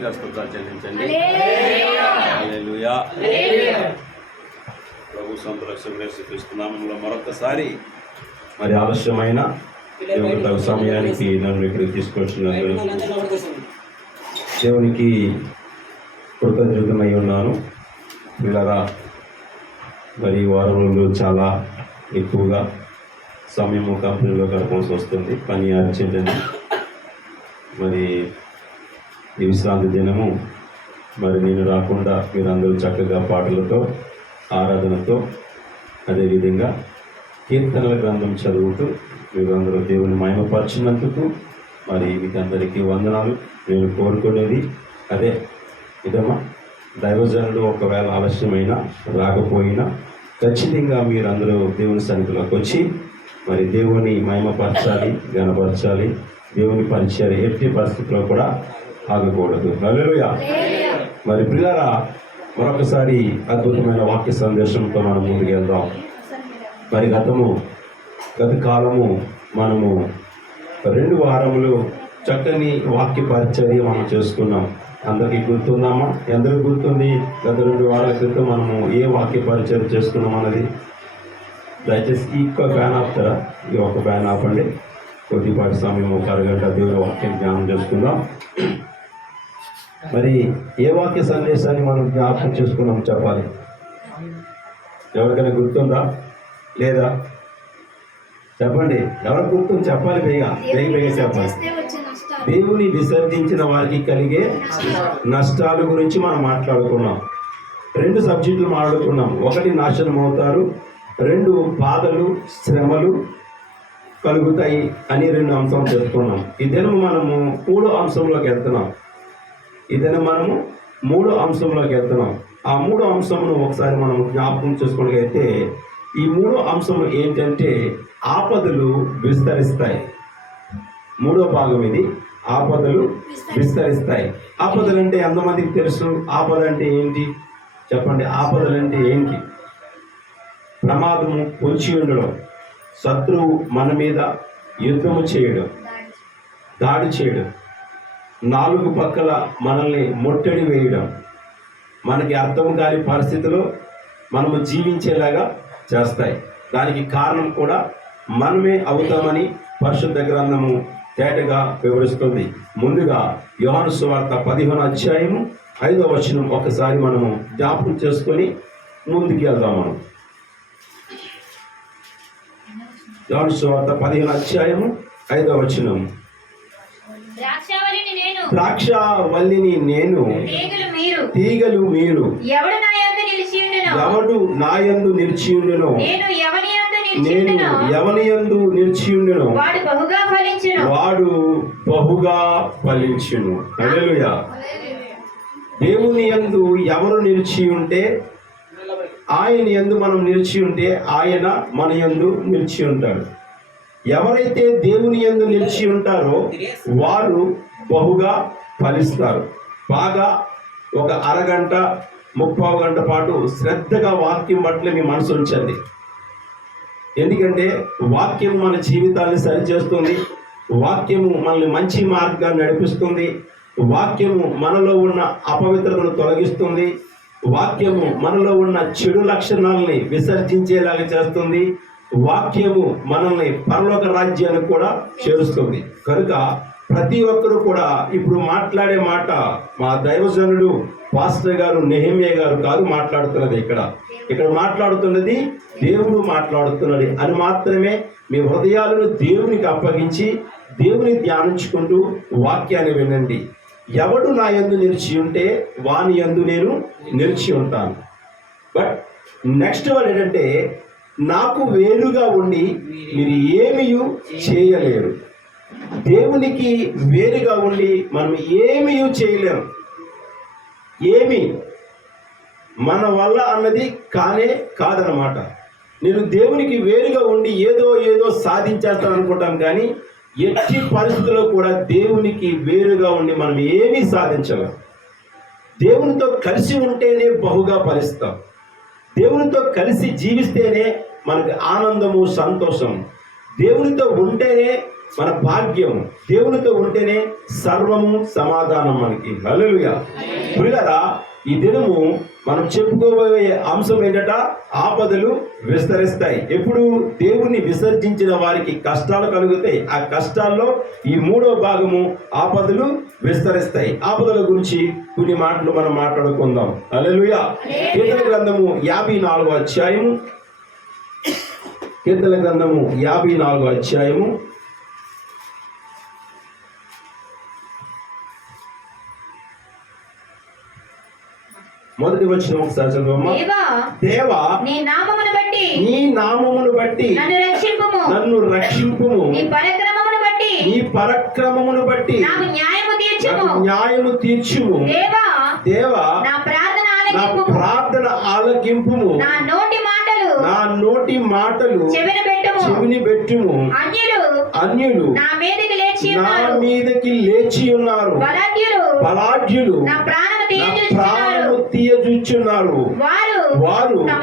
పూర్తిగా స్తోత్రాలు చెల్లించండి. హల్లెలూయా. ప్రభు సొంత రక్షకుడైన యేసుక్రీస్తు నామములో మరొకసారి మరి ఆలస్యమైన దేవుని తగు సమయానికి నన్ను ఇక్కడికి తీసుకొచ్చినందుకు దేవునికి కృతజ్ఞతమై ఉన్నాను. పిల్లరా, మరి వారం రోజులు చాలా ఎక్కువగా సమయము కంపెనీలో గడపాల్సి వస్తుంది. పని అర్జెంట్ అని మరి ఈ విశ్రాంతి దినము మరి నేను రాకుండా మీరందరూ చక్కగా పాటలతో ఆరాధనతో అదేవిధంగా కీర్తనల గ్రంథం చదువుతూ మీరందరూ దేవుని మహిమపరిచినందుకు మరి మీకందరికీ వందనాలు. నేను కోరుకునేది అదే విధమా, దైవజనుడు ఒకవేళ ఆలస్యమైనా రాకపోయినా ఖచ్చితంగా మీరందరూ దేవుని సన్నిధిలోకి వచ్చి మరి దేవుని మహిమపరచాలి, గణపరచాలి. దేవుని పరిచయం ఎట్టి పరిస్థితుల్లో కూడా ఆగకూడదు. హల్లెలూయా. మరి పిల్లరా, మరొకసారి అద్భుతమైన వాక్య సందేశంతో మనం ముందుకు వెళ్దాం. మరి గత కాలము మనము 2 వారములు చక్కని వాక్య పరిచర్య మనం చేసుకున్నాం. అందరికీ గుర్తుందామా? ఎందరికి గుర్తుంది? గత 2 వారాల క్రితం మనము ఏ వాక్య పరిచయం చేసుకున్నాం అన్నది దయచేసి ఈ ఫ్యాన్ ఆపుతారా? ఈ ఒక ఫ్యాన్ ఆపండి. కొద్దిపాటి సమయం ఒక అరగంట దేవుని వాక్యం జ్ఞానం చేసుకుందాం. మరి ఏ వాక్య సందేశాన్ని మనం జ్ఞాపకం చేసుకున్నాం చెప్పాలి. ఎవరికైనా గుర్తుందా లేదా? చెప్పండి. ఎవరికి గుర్తుంది? చెప్పాలి. బేగా చెప్పాలి. దేవుని విసర్జించిన వారికి కలిగే నష్టాల గురించి మనం మాట్లాడుకున్నాం. 2 సబ్జెక్టులు మాట్లాడుకున్నాం. 1 నాశనం అవుతారు, 2 బాధలు శ్రమలు కలుగుతాయి అని 2 అంశాలు చెప్పుకున్నాం. ఇదేమో మనము 3వ అంశంలోకి వెళ్తున్నాం. ఆ 3వ అంశమును ఒకసారి మనం జ్ఞాపకం చేసుకున్నట్లయితే ఈ 3వ అంశం ఏంటంటే ఆపదలు విస్తరిస్తాయి. 3వ భాగం ఇది. ఆపదలు విస్తరిస్తాయి. ఆపదలు అంటే ఎంతమందికి తెలుసు? ఆపద అంటే ఏంటి చెప్పండి. ఆపదలు అంటే ఏంటి? ప్రమాదము పొంచి ఉండడం, శత్రువు మన మీద యుద్ధము చేయడం, దాడి చేయడం, 4 పక్కల మనల్ని ముట్టడి వేయడం, మనకి అర్థం కాని పరిస్థితిలో మనము జీవించేలాగా చేస్తాయి. దానికి కారణం కూడా మనమే అవుతామని పరిశుద్ధ గ్రంథము తేటగా వివరిస్తుంది. ముందుగా యోహాను సువార్త 15వ అధ్యాయము 5వ వచనం ఒకసారి మనము జ్ఞాపకం చేసుకొని ముందుకు వెళ్దాం. మనం యోహాను సువార్త 15వ అధ్యాయము 5వ వచనం. ద్రాక్షవల్లిని నేను, తీగలు మీరు. ఎవడు నా యందు నిలిచియుండునో, నేను ఎవని యందు నిలిచియుండునో వాడు బహుగా ఫలించును. హల్లెలూయా. దేవుని యందు ఎవరు నిలిచి ఉంటే, ఆయన యందు మనం నిలిచి ఉంటే ఆయన మన యందు నిలిచి ఉంటాడు. ఎవరైతే దేవుని యందు నిలిచి ఉంటారో వారు బహుగా ఫలిస్తారు. బాగా ఒక అరగంట 30 గంట పాటు శ్రద్ధగా వాక్యం పట్ల మీ మనసు ఉంచండి. ఎందుకంటే వాక్యం మన జీవితాన్ని సరిచేస్తుంది. వాక్యము మనల్ని మంచి మార్గాన్ని నడిపిస్తుంది. వాక్యము మనలో ఉన్న అపవిత్రతను తొలగిస్తుంది. వాక్యము మనలో ఉన్న చెడు లక్షణాలని విసర్జించేలాగా చేస్తుంది. వాక్యము మనల్ని పరలోక రాజ్యానికి కూడా చేరుస్తుంది. కనుక ప్రతి ఒక్కరు కూడా ఇప్పుడు మాట్లాడే మాట మా దైవజనుడు పాస్టర్ గారు నెహెమ్యా గారు కాదు మాట్లాడుతున్నది. ఇక్కడ మాట్లాడుతున్నది దేవుడు మాట్లాడుతున్నది అని మాత్రమే మీ హృదయాలను దేవునికి అప్పగించి దేవుని ధ్యానించుకుంటూ వాక్యాన్ని వినండి. ఎవడు నా యందు నిలిచి ఉంటే వాని యందు నేను నిలిచి ఉంటాను. బట్ నెక్స్ట్ వర్డ్ ఏంటంటే, నాకు వేరుగా ఉండి మీరు ఏమీ చేయలేరు. దేవునికి వేరుగా ఉండి మనం ఏమీ చేయలేము. ఏమి మన వల్ల అన్నది కాదనమాట. నేను దేవునికి వేరుగా ఉండి ఏదో సాధించేస్తాను అనుకుంటాం, కానీ ఎట్టి పరిస్థితుల్లో కూడా దేవునికి వేరుగా ఉండి మనం ఏమీ సాధించలేం. దేవునితో కలిసి ఉంటేనే బహుగా ఫలిస్తాం. దేవునితో కలిసి జీవిస్తేనే మనకు ఆనందము సంతోషం. దేవునితో ఉంటేనే మన భాగ్యం. దేవునితో ఉంటేనే సర్వము సమాధానం మనకి. హల్లెలూయా. ప్రియులారా, ఈ దినము మనం చెప్పుకోబోయే అంశం ఏంటట? ఆపదలు విస్తరిస్తాయి. ఎప్పుడు దేవుణ్ణి విసర్జించిన వారికి కష్టాలు కలుగుతాయి. ఆ కష్టాల్లో ఈ 3వ భాగము ఆపదలు విస్తరిస్తాయి. ఆపదల గురించి కొన్ని మాటలు మనం మాట్లాడుకుందాం. హల్లెలూయా. కీర్తన గ్రంథము 54వ అధ్యాయము. కీర్తన గ్రంథము 54వ అధ్యాయము మొదటి వచ్చిన ఒకసారి చదవమ్మా. దేవా, నీ నామమును బట్టి నన్ను రక్షింపుము. నీ పరాక్రమమును బట్టి నాకు న్యాయము తీర్చుము. దేవా, నా ప్రార్థన ఆలకింపుము. నా నోటి మాటలు చెవిని పెట్టుము. అన్యులు నా మీదకి లేచి ఉన్నారు. బలాఢ్యులు నా ప్రాణము తీయజూచున్నారు. వారు తమ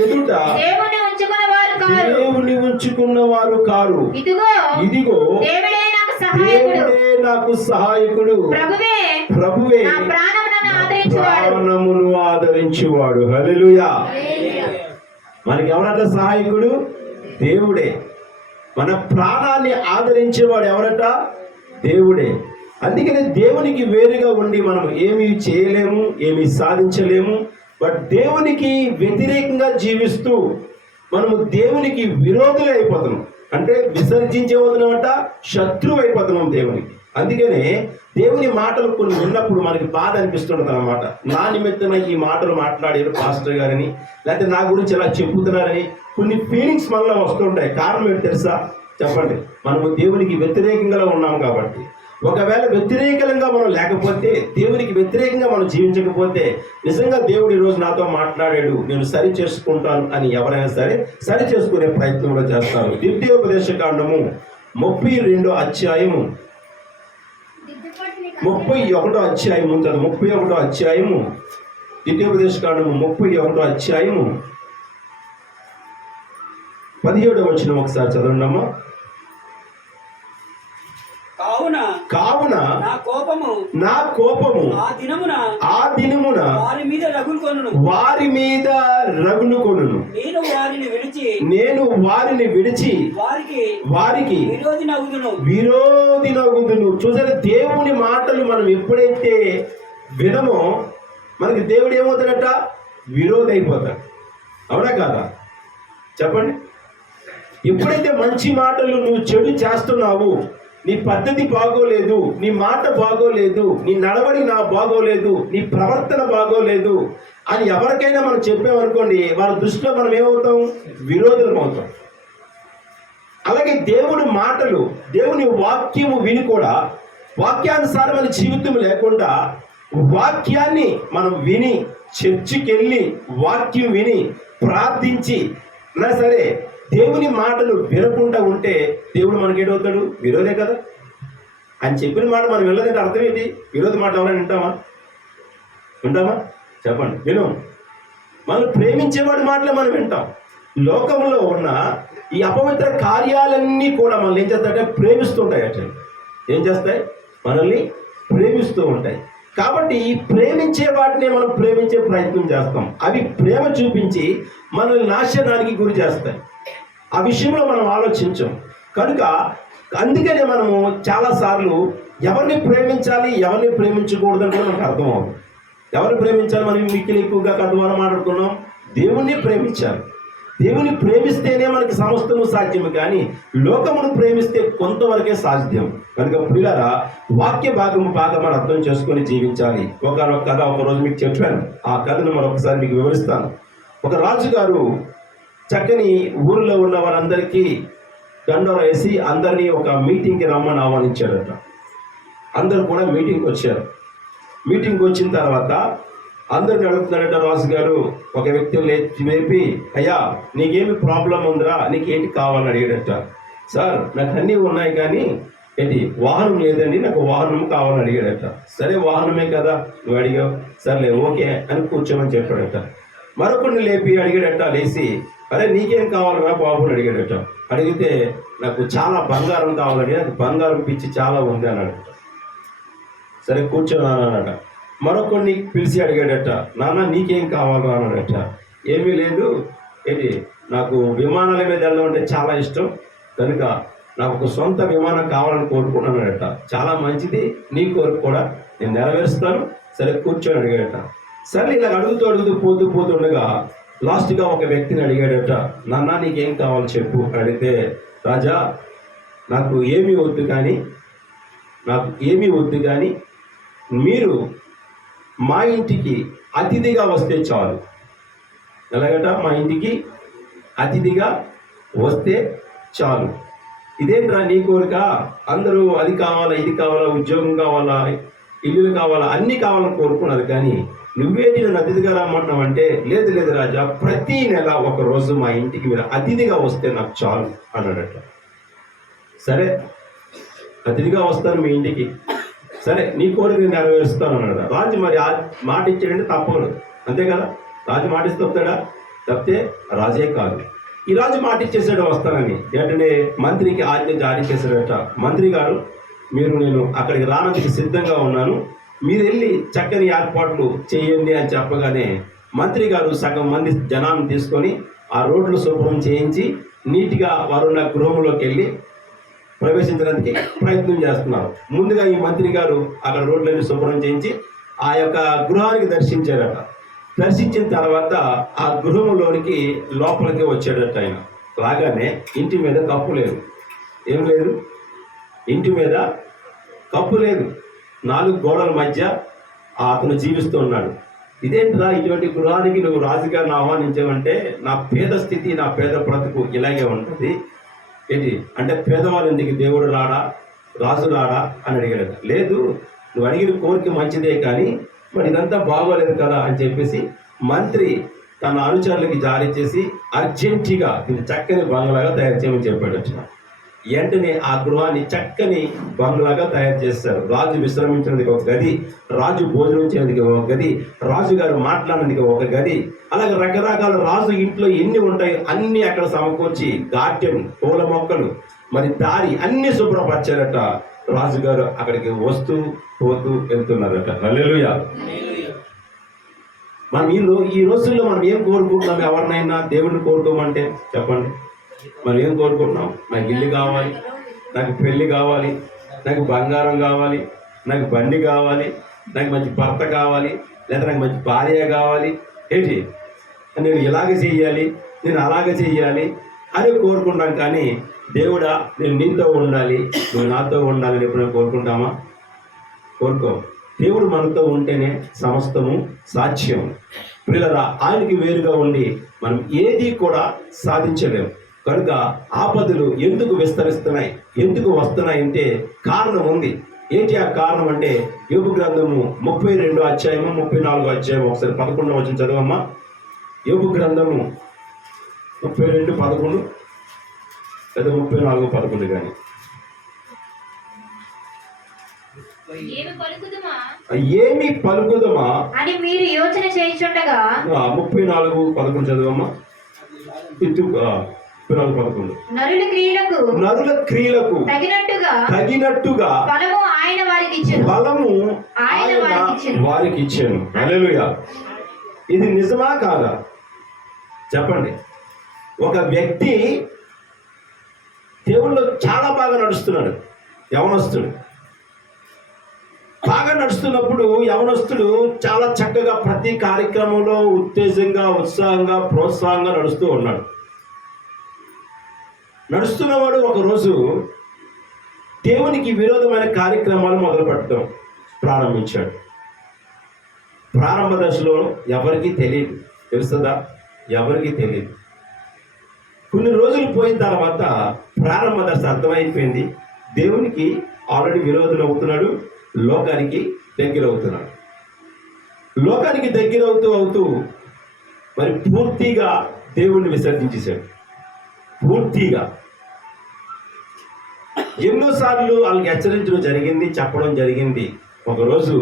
ఎదుట దేవుని ఉంచుకున్న వారు కారు. ఇదిగో దేవుడే నాకు సహాయకుడు. ప్రభువే ప్రాణమును ఆదరించువాడు. హల్లెలూయా. మనకి ఎవరట సహాయకుడు? దేవుడే. మన ప్రాణాన్ని ఆదరించేవాడు ఎవరట? దేవుడే. అందుకని దేవునికి వేరుగా ఉండి మనం ఏమీ చేయలేము, ఏమీ సాధించలేము. బట్ దేవునికి వ్యతిరేకంగా జీవిస్తూ మనము దేవునికి విరోధులు అయిపోతున్నాం. అంటే విసర్జించే వదినమాట, శత్రువు అయిపోతున్నాం దేవునికి. అందుకనే దేవుని మాటలు కొన్ని విన్నప్పుడు మనకి బాధ అనిపిస్తుంటుంది అనమాట. నా నిమిత్తమై ఈ మాటలు మాట్లాడారు పాస్టర్ గారని, లేకపోతే నా గురించి ఇలా చెప్పుతున్నారని కొన్ని ఫీలింగ్స్ మనలో వస్తుంటాయి. కారణం ఏంటి తెలుసా? చెప్పండి. మనము దేవునికి వ్యతిరేకంగా ఉన్నాం కాబట్టి. ఒకవేళ వ్యతిరేకంగా మనం లేకపోతే, దేవునికి వ్యతిరేకంగా మనం జీవించకపోతే, నిజంగా దేవుడు ఈరోజు నాతో మాట్లాడాడు, నేను సరి చేసుకుంటాను అని ఎవరైనా సరే సరి చేసుకునే ప్రయత్నంలో చేస్తారు. ద్వితీయోపదేశకాండము 32వ అధ్యాయము 31వ అధ్యాయము 31వ అధ్యాయము ద్వితీయోపదేశకాండము 31వ అధ్యాయము 17వ వచనం ఒకసారి చదవండమ్మా. కావున నా కోపము ఆ దినమున వారి మీద రగులుకొనును. నేను వారిని విడిచి వారికి విరోధి నగుదును. చూసారా, దేవుని మాటలు మనం ఎప్పుడైతే వినమో మనకి దేవుడు ఏమవుతాడట? విరోధి అయిపోతాడు. అవునా కాదా? చెప్పండి. ఎప్పుడైతే మంచి మాటలు నువ్వు చెడు చేస్తున్నావు, నీ పద్ధతి బాగోలేదు, నీ మాట బాగోలేదు, నీ నడవడి నా బాగోలేదు, నీ ప్రవర్తన బాగోలేదు అని ఎవరికైనా మనం చెప్పామనుకోండి, వాళ్ళ దృష్టిలో మనం ఏమవుతాం? విరోధులం అవుతాం. అలాగే దేవుని మాటలు, దేవుని వాక్యము విని కూడా వాక్యానుసారమైన జీవితం లేకుండా, వాక్యాన్ని మనం విని చర్చికి వెళ్ళి వాక్యం విని ప్రార్థించి నా సరే దేవుని మాటలు వినకుండా ఉంటే దేవుడు మనకేటవుతాడు? విరోధే కదా. ఆయన చెప్పిన మాట మనం వెళ్ళదంటే అర్థం ఏంటి? విరోధి మాట ఎవరైనా వింటామా? చెప్పండి. విను. మనం ప్రేమించేవాడి మాటలే మనం వింటాం. లోకంలో ఉన్న ఈ అపవిత్ర కార్యాలన్నీ కూడా మనల్ని ఏం చేస్తాయంటే ప్రేమిస్తుంటాయి. యాక్చువల్లీ ఏం చేస్తాయి? మనల్ని ప్రేమిస్తూ ఉంటాయి. కాబట్టి ఈ ప్రేమించే వాటిని మనం ప్రేమించే ప్రయత్నం చేస్తాం. అవి ప్రేమ చూపించి మనల్ని నాశనానికి గురి చేస్తాయి. ఆ విషయంలో మనం ఆలోచించాం కనుక అందుకనే మనము చాలాసార్లు ఎవరిని ప్రేమించాలి, ఎవరిని ప్రేమించకూడదు అంటే మనకు అర్థం అవుతుంది. ఎవరిని ప్రేమించాలి? మనం మిక్కిలి ఎక్కువగా కథ ద్వారా మాట్లాడుకున్నాం. దేవుణ్ణి ప్రేమించాలి. దేవుని ప్రేమిస్తేనే మనకి సమస్తము సాధ్యము, కానీ లోకమును ప్రేమిస్తే కొంతవరకే సాధ్యం. కనుక ప్రియులారా, వాక్య భాగము బాగా మనం అర్థం చేసుకొని జీవించాలి. ఒక కథ ఒకరోజు మీకు చెప్పాను. ఆ కథను మరొకసారి మీకు వివరిస్తాను. ఒక రాజుగారు చక్కని ఊరిలో ఉన్న వారందరికీ దండోరా వేసి అందరినీ ఒక మీటింగ్కి రమ్మని ఆహ్వానించాడట. అందరూ కూడా మీటింగ్కి వచ్చారు. మీటింగ్కి వచ్చిన తర్వాత అందరిని అడుగుతున్నాడట రాజుగారు. ఒక వ్యక్తిని లేపి, అయ్యా నీకేమి ప్రాబ్లం ఉందిరా, నీకేంటి కావాలని అడిగాడట. సార్ నాకు అన్నీ ఉన్నాయి కానీ ఏంటి వాహనం లేదండి, నాకు వాహనం కావాలని అడిగాడట. సరే వాహనమే కదా నువ్వు అడిగావు, సర్లే ఓకే అని కూర్చోమని చెప్పాడట. మరొకరిని లేపి అడిగాడట. లేచి అరే నీకేం కావాలరా బాబు అని అడిగాడట. అడిగితే నాకు చాలా బంగారం కావాలని, నాకు బంగారం పిచ్చి చాలా ఉంది అన్నాడట. సరే కూర్చోనాను అన్నాడట. మరొకరిని పిలిచి అడిగాడట, నాన్న నీకేం కావాలో అన్నాడట. ఏమీ లేదు, ఏంటి నాకు విమానాల మీద వెళ్ళడం అంటే చాలా ఇష్టం, కనుక నాకు ఒక సొంత విమానం కావాలని కోరుకుంటున్నాడట. చాలా మంచిది, నీ కోరిక కూడా నేను నెరవేరుస్తాను, సరే కూర్చొని అడిగాడట. సరే ఇలా అడుగుతూ పోతూ ఉండగా లాస్ట్గా ఒక వ్యక్తిని అడిగాడట, నాన్న నీకేం కావాలో చెప్పు అడిగితే, రాజా నాకు ఏమీ వద్దు కానీ మీరు మా ఇంటికి అతిథిగా వస్తే చాలు. ఎలాగట? మా ఇంటికి అతిథిగా వస్తే చాలు. ఇదేంట్రా నీ కోరిక? అందరూ అది కావాలా, ఇది కావాలా, ఉద్యోగం కావాలా, ఇల్లులు కావాలా, అన్నీ కావాలని కోరుకున్నారు, కానీ నువ్వేంటి నన్ను అతిథిగా రమ్మంటున్నావు అంటే, లేదు రాజా, ప్రతి నెల ఒక రోజు మా ఇంటికి మీరు అతిథిగా వస్తే నాకు చాలు అన్నాడట. సరే అతిథిగా వస్తాను మీ ఇంటికి, సరే నీ కోరిక నెరవేరుస్తాను అన్నాడు. రాజు మరి మాట ఇచ్చాడంటే తప్పదు, అంతే కదా? రాజు మాట ఇస్తే వస్తాడా? తప్పితే రాజే కాదు. ఈ రాజు మాట ఇచ్చేసాడు వస్తానని. ఏంటంటే మంత్రికి ఆజ్ఞ జారీ చేశాడట. మంత్రి గారు, నేను అక్కడికి రావడానికి సిద్ధంగా ఉన్నాను, మీరు వెళ్ళి చక్కని ఏర్పాట్లు చేయండి అని చెప్పగానే మంత్రి గారు సగం మంది జనాన్ని తీసుకొని ఆ రోడ్లు శుభ్రం చేయించి నీట్గా వారున్న గృహంలోకి వెళ్ళి ప్రవేశించడానికి ప్రయత్నం చేస్తున్నారు. ముందుగా ఈ మంత్రి గారు అక్కడ రోడ్లన్నీ శుభ్రం చేయించి ఆ యొక్క గృహానికి దర్శించారట. దర్శించిన తర్వాత ఆ గృహంలోనికి లోపలికి వచ్చాడట. ఆయన రాగానే ఇంటి మీద కప్పు లేదు. ఏం లేదు? ఇంటి మీద కప్పు లేదు. 4 గోడల మధ్య అతను జీవిస్తూ ఉన్నాడు. ఇదేంట్రా, ఇటువంటి గృహానికి నువ్వు రాజుగారిని ఆహ్వానించావంటే నా పేద స్థితి, నా పేద బ్రతుకు ఇలాగే ఉంటుంది ఏంటి అంటే, పేదవాళ్ళ ఇంటికి దేవుడు రాడా, రాజు రాడా అని అడిగాడు. లేదు, నువ్వు అడిగిన కోరిక మంచిదే, కానీ మరి ఇదంతా బాగోలేదు కదా అని చెప్పేసి మంత్రి తన అనుచరులకి జారీ చేసి అర్జెంటుగా దీన్ని చక్కని బంగ్లాగా తయారు చేయమని చెప్పాడు. వెంటనే ఆ గృహాన్ని చక్కని బంగ్లాగా తయారు చేస్తారు. రాజు విశ్రమించినందుకు ఒక గది, రాజు భోజనం చేయడానికి ఒక గది, రాజుగారు మాట్లాడడానికి ఒక గది, అలాగే రకరకాల రాజు ఇంట్లో ఎన్ని ఉంటాయో అన్నీ అక్కడ సమకూర్చి గార్డెన్, పూల మొక్కలు, మరి దారి అన్ని శుభ్రపరిచారట. రాజుగారు అక్కడికి వస్తూ పోతూ వెళ్తున్నారట. హల్లెలూయా. మనం ఈ రోజుల్లో మనం ఏం కోరుకుంటున్నాం? ఎవరినైనా దేవుడిని కోరుకోమంటే చెప్పండి, మనం ఏం కోరుకుంటున్నాం? నాకు ఇల్లు కావాలి, నాకు పెళ్ళి కావాలి, నాకు బంగారం కావాలి, నాకు బండి కావాలి, నాకు మంచి భర్త కావాలి, లేదా నాకు మంచి భార్య కావాలి, ఏంటి నేను ఇలాగ చెయ్యాలి, నేను అలాగే చెయ్యాలి అని కోరుకుంటాం. కానీ దేవుడా నేను నీతో ఉండాలి, నువ్వు నాతో ఉండాలని ఎప్పుడైనా కోరుకుంటామా? కోరుకో. దేవుడు మనతో ఉంటేనే సమస్తము సాధ్యం. పిల్లరా, ఆయనకి వేరుగా ఉండి మనం ఏది కూడా సాధించలేము. కనుక ఆపదలు ఎందుకు విస్తరిస్తున్నాయి, ఎందుకు వస్తున్నాయి అంటే కారణం ఉంది. ఏంటి ఆ కారణం అంటే, యోబు గ్రంథము 32వ అధ్యాయము 34వ అధ్యాయం ఒకసారి 11వ వచనం చదవమ్మా. యోబు గ్రంథము 32:11 లేదా 34:11 కానీ. ఏమి పలుకుదమా అని మీరు యోచన చేయుచుండగా 34:11 చదవమ్మా. 34:11 నరుల క్రియలకు తగినట్టుగా ఫలము ఆయన వారికి ఇచ్చాను. హల్లెలూయా. ఇది నిజమా కాదా చెప్పండి? ఒక వ్యక్తి దేవుళ్ళు చాలా బాగా నడుస్తున్నాడు, యవనస్తుడు. బాగా నడుస్తున్నప్పుడు యవనస్తుడు చాలా చక్కగా ప్రతి కార్యక్రమంలో ఉత్తేజంగా, ఉత్సాహంగా, ప్రోత్సాహంగా నడుస్తూ ఉన్నాడు. నడుస్తున్నవాడు ఒకరోజు దేవునికి విరోధమైన కార్యక్రమాలు మొదలుపెట్టడం ప్రారంభించాడు. ప్రారంభ దశలో ఎవరికీ తెలియదు, తెలుస్తుందా? ఎవరికీ తెలియదు. కొన్ని రోజులు పోయిన తర్వాత ప్రారంభ దశ అర్థమైపోయింది. దేవునికి ఆల్రెడీ విరోధులు అవుతున్నాడు, లోకానికి దగ్గర అవుతున్నాడు. లోకానికి దగ్గర అవుతూ మరి పూర్తిగా దేవుణ్ణి విసర్జించేశాడు. పూర్తిగా ఎన్నోసార్లు వాళ్ళకి హెచ్చరించడం జరిగింది, చెప్పడం జరిగింది. ఒకరోజు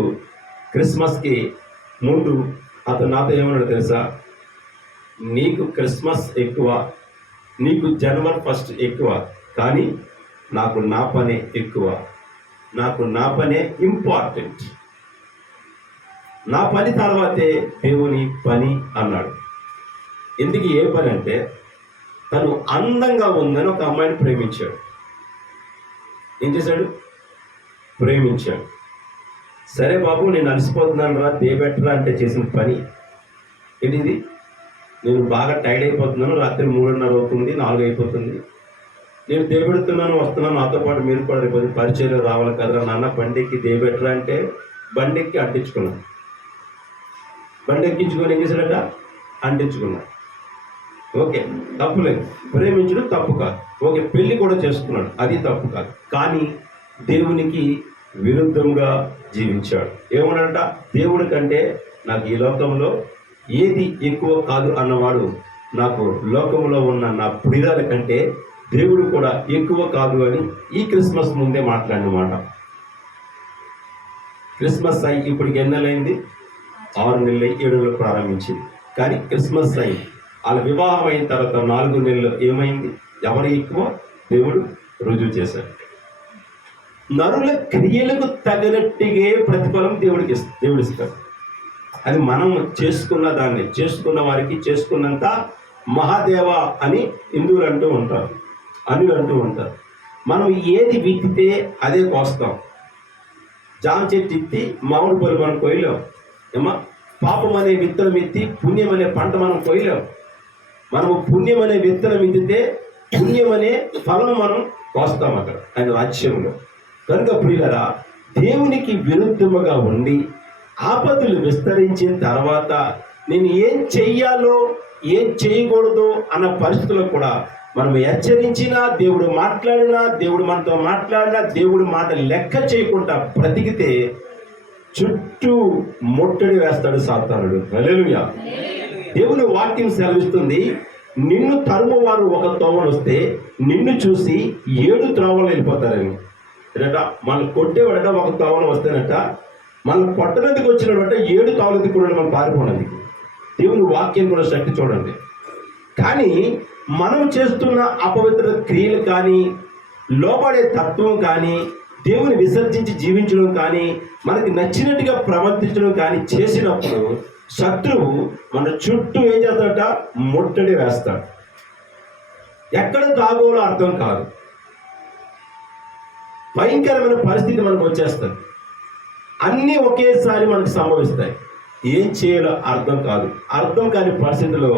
క్రిస్మస్కి ముందు అతను నాతో ఏమన్నాడు తెలుసా? నీకు క్రిస్మస్ ఎక్కువ, నీకు జనవరి 1 ఎక్కువ, కానీ నాకు నా పనే ఎక్కువ, నాకు నా పనే ఇంపార్టెంట్, నా పని తర్వాతే దేవుని పని అన్నాడు. ఎందుకు ఏ పని అంటే, తను అందంగా ఉందని ఒక అమ్మాయిని ప్రేమించాడు. ఏం చేశాడు? ప్రేమించాడు. సరే బాబు, నేను అలసిపోతున్నాను రా, దేబెట్టరా అంటే చేసిన పని ఏంటిది? నేను బాగా టైర్డ్ అయిపోతున్నాను, రాత్రి 3:30 అవుతుంది, 4 అయిపోతుంది, నేను దేబెడుతున్నాను, వస్తున్నాను, నాతో పాటు మీరు కూడా రేపు పరిచయం రావాలి కదరా నాన్న, బండికి దేబెట్టరా అంటే బండికి అంటించుకున్నాను. బండి ఎక్కించుకొని ఏం చేశాడట? అంటించుకున్నాడు. ఓకే, తప్పు లేదు, ప్రేమించడం తప్పు కాదు. ఓకే, పెళ్లి కూడా చేసుకున్నాడు, అది తప్పు కాదు. కానీ దేవునికి విరుద్ధంగా జీవించాడు. ఏమన్నాడంట? దేవుడి కంటే నాకు ఈ లోకంలో ఏది ఎక్కువ కాదు అన్నవాడు నాకు లోకంలో ఉన్న నా ప్రియురాల కంటే దేవుడు కూడా ఎక్కువ కాదు అని ఈ క్రిస్మస్ ముందే మాట్లాడిన మాట. క్రిస్మస్ అయి ఇప్పటికి ఎన్ని నెలలైంది? 6 నెలలు, 7 నెలలు ప్రారంభించింది. కానీ క్రిస్మస్ అయి వాళ్ళ వివాహం అయిన తర్వాత 4 నెలలు ఏమైంది? ఎవరు ఎక్కువ? దేవుడు రుజువు చేశాడు. నరుల క్రియలకు తగినట్టుగా ప్రతిఫలం దేవుడు ఇస్తాడు. అది మనం చేసుకున్న దాన్ని, చేసుకున్న వారికి చేసుకున్నంత మహాదేవ అని హిందువులు అంటూ ఉంటారు, అనులు అంటూ ఉంటారు. మనం ఏది విత్తితే అదే కోస్తాం. జామ చెట్టు ఎత్తి మామిడి పళ్ళు మనం కొయ్యలేం. ఏమా, పాపం అనే విత్తనం ఎత్తి పుణ్యం అనే పంట మనం కొయ్యలేం. మనము పుణ్యం అనే విత్తనం ఎత్తితే పుణ్యం అనే ఫలం మనం కోస్తాం అక్కడ ఆయన రాజ్యంలో. కనుక ప్రియులరా, దేవునికి విరుద్ధముగా ఉండి ఆపదలు విస్తరించిన తర్వాత నేను ఏం చెయ్యాలో ఏం చేయకూడదు అన్న పరిస్థితుల్లో కూడా మనం హెచ్చరించినా, దేవుడు మాట్లాడినా, దేవుడు మనతో మాట్లాడినా, దేవుడు మాట లెక్క చేయకుండా బ్రతికితే చుట్టూ ముట్టడి వేస్తాడు సాతానుడు. హల్లెలూయా. దేవుని వాక్యం సెలవిస్తుంది, నిన్ను తరుము వారు ఒక తోవను వస్తే నిన్ను చూసి 7 త్రోవలు వెళ్ళిపోతారని. మన కొట్టేవాడట ఒక తోవను వస్తేనట, మన కొట్టనందుకు వచ్చినట 7 తావులు ఎత్తుకున్నాడు మనం పారిపోవడానికి. దేవుని వాక్యం కూడా శక్తి చూడండి. కానీ మనం చేస్తున్న అపవిత్ర క్రియలు కానీ, లోపడే తత్వం కానీ, దేవుని విసర్జించి జీవించడం కానీ, మనకి నచ్చినట్టుగా ప్రవర్తించడం కానీ చేసినప్పుడు శత్రువు మన చుట్టూ ఏం చేస్తాడట? ముట్టడి వేస్తాడు. ఎక్కడ తాగోలో అర్థం కాదు. భయంకరమైన పరిస్థితి మనకు వచ్చేస్తుంది. అన్నీ ఒకేసారి మనకు సంభవిస్తాయి. ఏం చేయాలో అర్థం కాదు. అర్థం కాని పరిస్థితిలో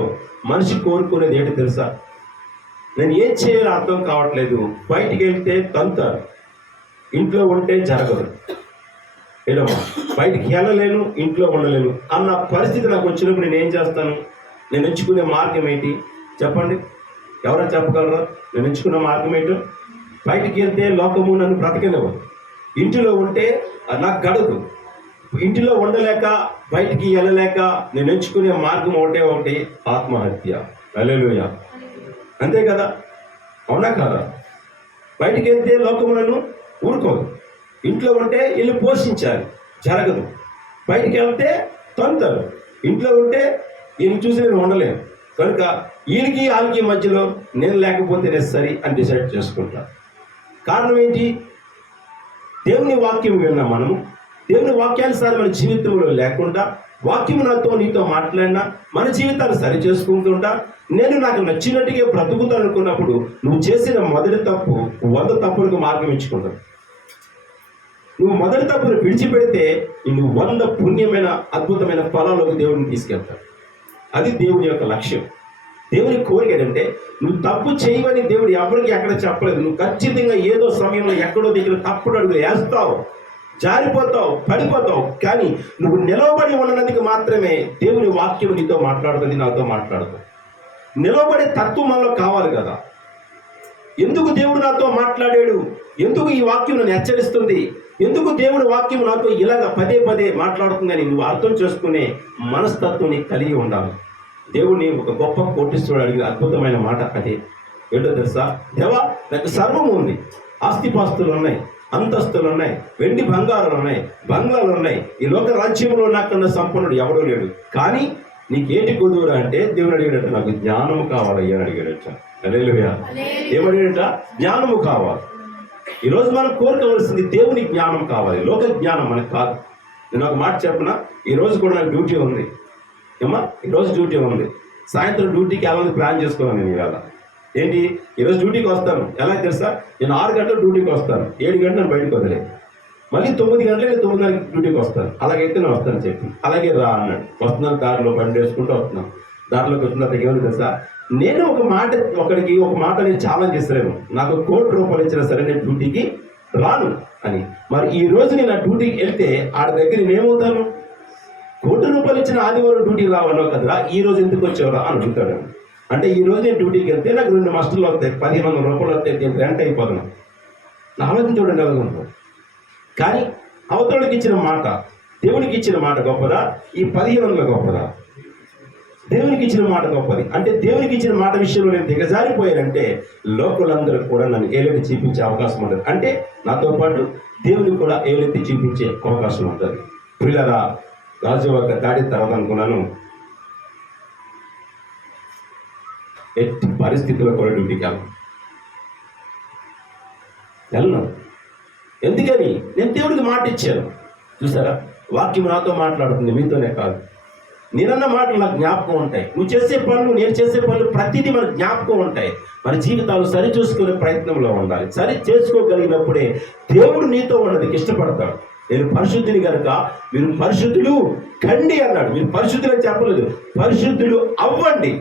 మనిషి కోరుకునేది ఏంటి తెలుసా? నేను ఏం చేయాలో అర్థం కావట్లేదు, బయటికి వెళ్తే తంతారు, ఇంట్లో ఉంటే జరగదు, ఏడమ్మా బయటికి వెళ్ళలేను, ఇంట్లో ఉండలేను అన్న పరిస్థితి నాకు వచ్చినప్పుడు నేను ఏం చేస్తాను? నేను ఎంచుకునే మార్గం ఏంటి చెప్పండి? ఎవరైనా చెప్పగలరా? నేను ఎంచుకున్న మార్గం ఏంటో? బయటికి వెళ్తే లోకము నన్ను బ్రతకలేవు, ఇంటిలో ఉంటే నాకు గడదు, ఇంటిలో ఉండలేక బయటికి వెళ్ళలేక నేను ఎంచుకునే మార్గం ఒకటి ఆత్మహత్య. హల్లెలూయా. అంతే కదా? అవునా కాదా? బయటికి వెళ్తే లోకములను ఊరుకోదు, ఇంట్లో ఉంటే ఇల్లు పోషించాలి, జరగదు. బయటికి వెళ్తే తంతారు, ఇంట్లో ఉంటే ఈయన చూసి నేను ఉండలేను. కనుక ఈయనకి వాళ్ళకి మధ్యలో నేను లేకపోతే నేను సరి అని డిసైడ్ చేసుకుంటా. కారణం ఏంటి? దేవుని వాక్యం విన్నా మనము, దేవుని వాక్యానుసారి మన జీవితంలో లేకుండా, వాక్యం నాతో నీతో మాట్లాడినా మన జీవితాలు సరి చేసుకుంటుంటా, నేను నాకు నచ్చినట్టుగా బ్రతుకుతాను అనుకున్నప్పుడు నువ్వు చేసిన మొదటి తప్పు 100 తప్పులకు మార్గం ఎంచుకుంటావు. నువ్వు మొదటి తప్పును విడిచిపెడితే నువ్వు 100 పుణ్యమైన అద్భుతమైన ఫలాలకు దేవుడిని తీసుకెళ్తావు. అది దేవుని యొక్క లక్ష్యం. దేవుని కోరిక ఏంటంటే, నువ్వు తప్పు చేయవని దేవుడు ఎవరికి ఎక్కడ చెప్పలేదు. నువ్వు ఖచ్చితంగా ఏదో సమయంలో ఎక్కడో దగ్గర తప్పుడు అడుగులు వేస్తావు, జారిపోతావు, పడిపోతావు. కానీ నువ్వు నిలవబడి ఉన్నందుకు మాత్రమే దేవుని వాక్యం నీతో మాట్లాడుతుంది, నాతో మాట్లాడుతుంది. నిలవబడే తత్వం మనలో కావాలి కదా. ఎందుకు దేవుడు నాతో మాట్లాడాడు? ఎందుకు ఈ వాక్యం నన్ను హెచ్చరిస్తుంది? ఎందుకు దేవుడి వాక్యం నాతో ఇలాగ పదే పదే మాట్లాడుతుందని నువ్వు అర్థం చేసుకునే మనస్తత్వం నీకు కలిగి ఉండాలి. దేవుడిని ఒక గొప్ప కోటీశ్వరుడు అడిగిన అద్భుతమైన మాట అదే. ఏంటో తెలుసా? దేవా, నాకు సర్వము ఉంది, ఆస్తిపాస్తులు ఉన్నాయి, అంతస్తులు ఉన్నాయి, వెండి బంగారాలు ఉన్నాయి, బంగ్లాలు ఉన్నాయి, ఈ లోక రాజ్యంలో నాకన్నా సంపన్నుడు ఎవడూ లేడు. కానీ నీకేంటి కొదువురా అంటే దేవుడు అడిగాడట, నాకు జ్ఞానము కావాలయ్యా అని అడిగాడట. హల్లెలూయా. ఏమడిగాడట? జ్ఞానము కావాలి. ఈరోజు మనం కోరుకోవాల్సింది దేవుని జ్ఞానం కావాలి, లోక జ్ఞానం మనకు కాదు. నేను ఒక మాట చెప్పనా, ఈరోజు కూడా నాకు డ్యూటీ ఉంది ఏమా, ఈరోజు డ్యూటీ ఉంది. సాయంత్రం డ్యూటీకి వెళ్ళాలని ప్లాన్ చేసుకున్నాను నేను ఇవాళ. ఏంటి, ఈరోజు డ్యూటీకి వస్తాను. ఎలా తెలుసా, నేను 6 గంటలు డ్యూటీకి వస్తాను, 7 గంటలు నేను బయటకు వదిలే, మళ్ళీ 9 గంటలకి 9:30 డ్యూటీకి వస్తాను. అలాగైతే నేను వస్తాను చెప్పి, అలాగే రా అన్నాడు. వస్తున్నాను, దారిలో బండి వేసుకుంటూ వస్తున్నాను. దారిలోకి వచ్చిన తర్వాత ఏమని తెలుసా, నేను ఒక మాట నేను ఛాలెంజ్ చేస్తున్నాను, నాకు ₹1,00,00,000 ఇచ్చినా సరే నేను డ్యూటీకి రాను అని. మరి ఈ రోజు నేను ఆ డ్యూటీకి వెళ్తే ఆడ దగ్గర నేనేమవుతాను? ₹1,00,00,000 ఇచ్చిన ఆదివారం డ్యూటీకి రావన్నావు కదరా, ఈ రోజు ఎందుకు వచ్చావురా అని అడుగుతాడు. అంటే ఈ రోజు నేను డ్యూటీకి వెళ్తే నాకు 2 మస్టర్లు వస్తాయి, ₹1,500 వస్తాయి, నేను రెంట్ అయిపోతాను. నా ఆలోచన చూడండి ఎలా ఉందో. కానీ అవతలకి ఇచ్చిన మాట, దేవునికి ఇచ్చిన మాట గొప్పదా, ఈ 1500 గొప్పదా? దేవునికి ఇచ్చిన మాట గొప్పది. అంటే దేవునికి ఇచ్చిన మాట విషయంలో నేను దిగజారిపోయానంటే లోకులందరూ కూడా నన్ను ఏలెత్తి చూపించే అవకాశం ఉంటుంది. అంటే నాతో పాటు దేవునికి కూడా ఏలెత్తి చూపించే అవకాశం ఉంటుంది. పిల్లరా, రాజు ఒక దాడి తర్వాత అనుకున్నాను, ఎట్టి పరిస్థితుల్లో కూడా డ్యూటీకి వెళ్ళను. ఎందుకని? నేను దేవుడికి మాట ఇచ్చాను. చూసారా, వాక్యం నాతో మాట్లాడుతుంది, మీతోనే కాదు. నేనన్న మాటలు నాకు జ్ఞాపకం ఉంటాయి. నువ్వు చేసే పనులు, నేను చేసే పనులు ప్రతిదీ మనకు జ్ఞాపకం ఉంటాయి. మన జీవితాలు సరి చూసుకునే ప్రయత్నంలో ఉండాలి. సరి చేసుకోగలిగినప్పుడే దేవుడు నీతో ఉన్నది ఇష్టపడతాడు. నేను పరిశుద్ధిని కనుక మీరు పరిశుద్ధులు కండి అన్నాడు. మీరు పరిశుద్ధులు అని చెప్పలేదు, పరిశుద్ధులు అవ్వండి.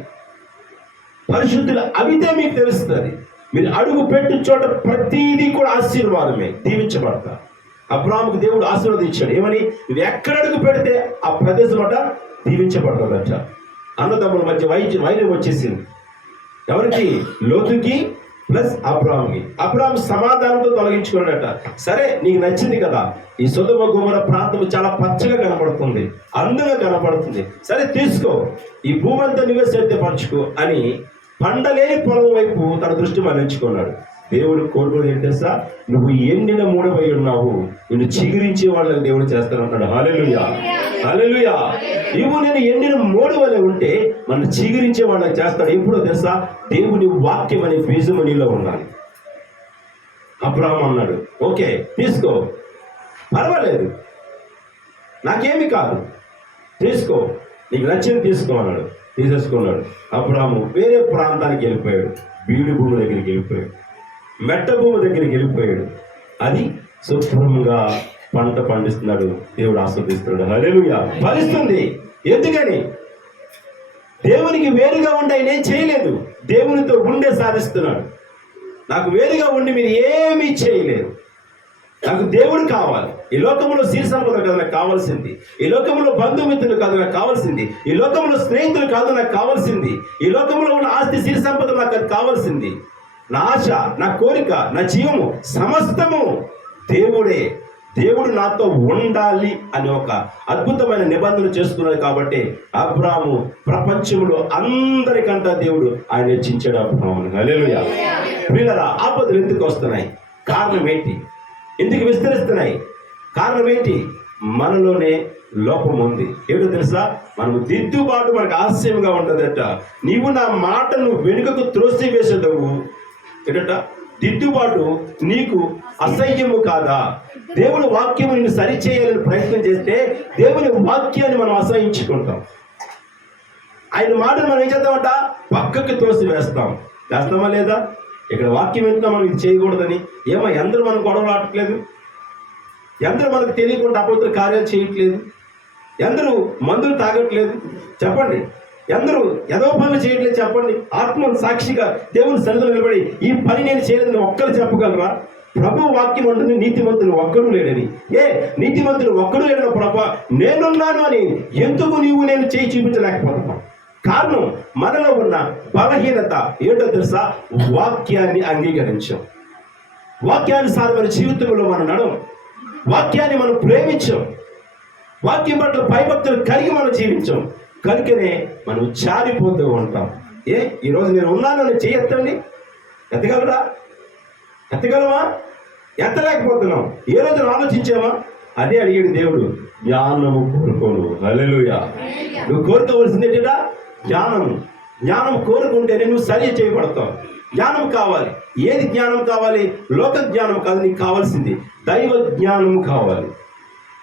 పరిశుద్ధులు అవితే మీకు తెలుస్తుంది. మీరు అడుగు పెట్టు చోట ప్రతిదీ కూడా ఆశీర్వాదమే, దీవించబడతారు. అబ్రాహాముకు దేవుడు ఆశీర్వదించాడు. ఏమని? నువ్వు ఎక్కడ అడుగు పెడితే ఆ ప్రదేశం అట దీవించబడతాడట. అన్నదమ్ముల మధ్య వైరం వచ్చేసింది. ఎవరికి? లోతుకి ప్లస్ అబ్రాహాముకి. అబ్రాహాము సమాధానంతో తొలగించుకున్నాడట. సరే, నీకు నచ్చింది కదా, ఈ సొదొమ గొమొర్రా ప్రాంతం చాలా పచ్చగా కనపడుతుంది, అందంగా కనపడుతుంది, సరే తీసుకో, ఈ భూమి అంతా నువ్వే సేద్యపరచుకో అని పండలేని పొలం వైపు తన దృష్టి మళ్లించుకున్నాడు. దేవుడు కోరుకుని ఏం తెలుసా, నువ్వు ఎండిన మూడవై ఉన్నావు, నిన్ను చిగురించే వాళ్ళని దేవుడు చేస్తానంటాడు. హల్లెలూయా, హల్లెలూయా. నువ్వు నేను ఎండిన మూడవలే ఉంటే మనం చిగురించే వాళ్ళని చేస్తాడు. ఎప్పుడో తెలుసా, దేవుని వాక్యం అనే బీజము నీలో ఉండాలి. అబ్రాహాము అన్నాడు, ఓకే తీసుకో, పర్వాలేదు, నాకేమి కాదు, తీసుకో, నీకు నచ్చింది తీసుకో అన్నాడు. తీసేసుకున్నాడు. అబ్రాహాము వేరే ప్రాంతానికి వెళ్ళిపోయాడు, బీడు భూమి దగ్గరికి వెళ్ళిపోయాడు, మెట్ట భూమి దగ్గరికి వెళ్ళిపోయాడు. అది శుభ్రంగా పంట పండిస్తున్నాడు, దేవుడు ఆస్వాదిస్తున్నాడు. హల్లెలూయా. ఫలిస్తుంది. ఎందుకని? దేవునికి వేరుగా ఉండి ఆయన ఏం చేయలేదు, దేవునితో ఉండే సాధిస్తున్నాడు. నాకు వేరుగా ఉండి మీరు ఏమీ చేయలేరు. నాకు దేవుడు కావాలి. ఈ లోకంలో సిరి సంపద కాదు నాకు కావాల్సింది, ఈ లోకంలో బంధుమిత్రులు కాదు నాకు కావాల్సింది, ఈ లోకంలో స్నేహితులు కాదు నాకు కావాల్సింది, ఈ లోకంలో ఉన్న ఆస్తి సిరి సంపద నాకు అది కావాల్సింది. నా ఆశ, నా కోరిక, నా జీవము సమస్తము దేవుడే. దేవుడు నాతో ఉండాలి అని ఒక అద్భుతమైన నిబంధన చేసుకున్నాడు. కాబట్టి అబ్రాహాము ప్రపంచంలో అందరికంటే దేవుడు ఆయన హెచ్చించాడు అబ్రాహామును. హల్లెలూయా. ప్రియులారా, ఆపదలు ఎందుకు వస్తున్నాయి? కారణం ఏంటి? ఎందుకు విస్తరిస్తున్నాయి? కారణం ఏంటి? మనలోనే లోపం ఉంది. ఏమిటో తెలుసా, మనము దిద్దుబాటు మనకు ఆలస్యంగా ఉండదట. నీవు నా మాటను వెనుకకు త్రోసి వేసేదవు. ఏంటట? దిద్దుబాటు నీకు అసహ్యము కాదా? దేవుని వాక్యము నిన్ను సరిచేయాలని ప్రయత్నం చేస్తే దేవుని వాక్యాన్ని మనం అసహించుకుంటాం. ఆయన మాటను మనం ఏం చేద్దామంట? పక్కకి తోసి వేస్తామా లేదా? ఇక్కడ వాక్యం ఎంతో మనం ఇది చేయకూడదని. ఏమో అందరూ మనం గొడవలు ఆడట్లేదు, ఎందరూ మనకు తెలియకుండా అపవిత్ర కార్యాలు చేయట్లేదు, ఎందరూ మందులు తాగట్లేదు చెప్పండి, ఎందరూ ఏదో పనులు చేయట్లేదు చెప్పండి. ఆత్మ సాక్షిగా దేవుని సన్నిధిలో నిలబడి ఈ పని నేను చేయలేదని ఒక్కరు చెప్పగలరా? ప్రభు వాక్యం ఉంటుంది, నీతిమంతులు ఒక్కడు లేడని. నీతిమంతులు ఒక్కడు లేడని ప్రభు నేనున్నాను అని ఎందుకు నేను చేయి చూపించలేకపోతున్నాను? కారణం మనలో ఉన్న బలహీనత ఏంటో తెలుసా? వాక్యాన్ని అంగీకరించాం, వాక్యానుసారమైన జీవితంలో మనం నడవం, వాక్యాన్ని మనం ప్రేమించాం, వాక్యం పట్ల భయభక్తులు కలిగి మనం జీవించాం. కనుకనే మనం జారిపోతూ ఉంటాం. ఈరోజు నేను ఉన్నానని చేయొద్దండి, ఎత్తగలరా? ఎత్తగలమా? ఎత్తలేకపోతున్నాం. ఏ రోజున ఆలోచించామా? అదే అడిగాడు దేవుడు, జ్ఞానము కోరుకోను. హల్లెలూయా. నువ్వు కోరుకోవలసింది ఏంటంటే జ్ఞానము. జ్ఞానం కోరుకుంటేనే నువ్వు సరి చేయబడతావు. జ్ఞానం కావాలి. ఏది జ్ఞానం కావాలి? లోక జ్ఞానం కాదు, నీకు కావాల్సింది దైవ జ్ఞానం కావాలి.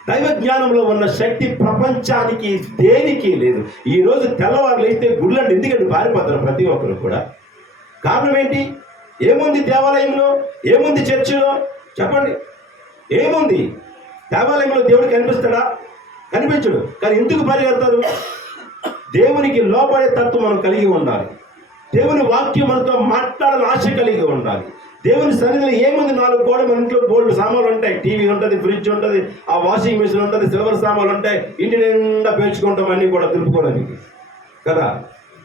దైవ జ్ఞానంలో ఉన్న శక్తి ప్రపంచానికి దేనికి లేదు. ఈ రోజు తెల్లవారు లేస్తే గుళ్ళంటే ఎందుకంటే పారిపోతారు ప్రతి ఒక్కరు కూడా. కారణం ఏంటి? ఏముంది దేవాలయంలో? ఏముంది చర్చిలో? చెప్పండి, ఏముంది? దేవాలయంలో దేవుడు కనిపిస్తాడా? కనిపించడు. కానీ ఎందుకు పరిగెడతారు? దేవునికి లోపడే తత్వం మనం కలిగి ఉండాలి. దేవుని వాక్యం మనతో మాట్లాడాలని ఆశ కలిగి ఉండాలి. దేవుని సన్నిధిలో ఏముంది? 4 గోడలు, మన ఇంట్లో బోల్డ్ సామాన్లు ఉంటాయి. టీవీ ఉంటుంది, ఫ్రిడ్జ్ ఉంటుంది, ఆ వాషింగ్ మిషన్ ఉంటుంది, సిల్వర్ సామాన్లు ఉంటాయి. ఇంటి నిండా పేర్చుకుంటాం అన్నీ కూడా దులుపుకోవడానికి కదా.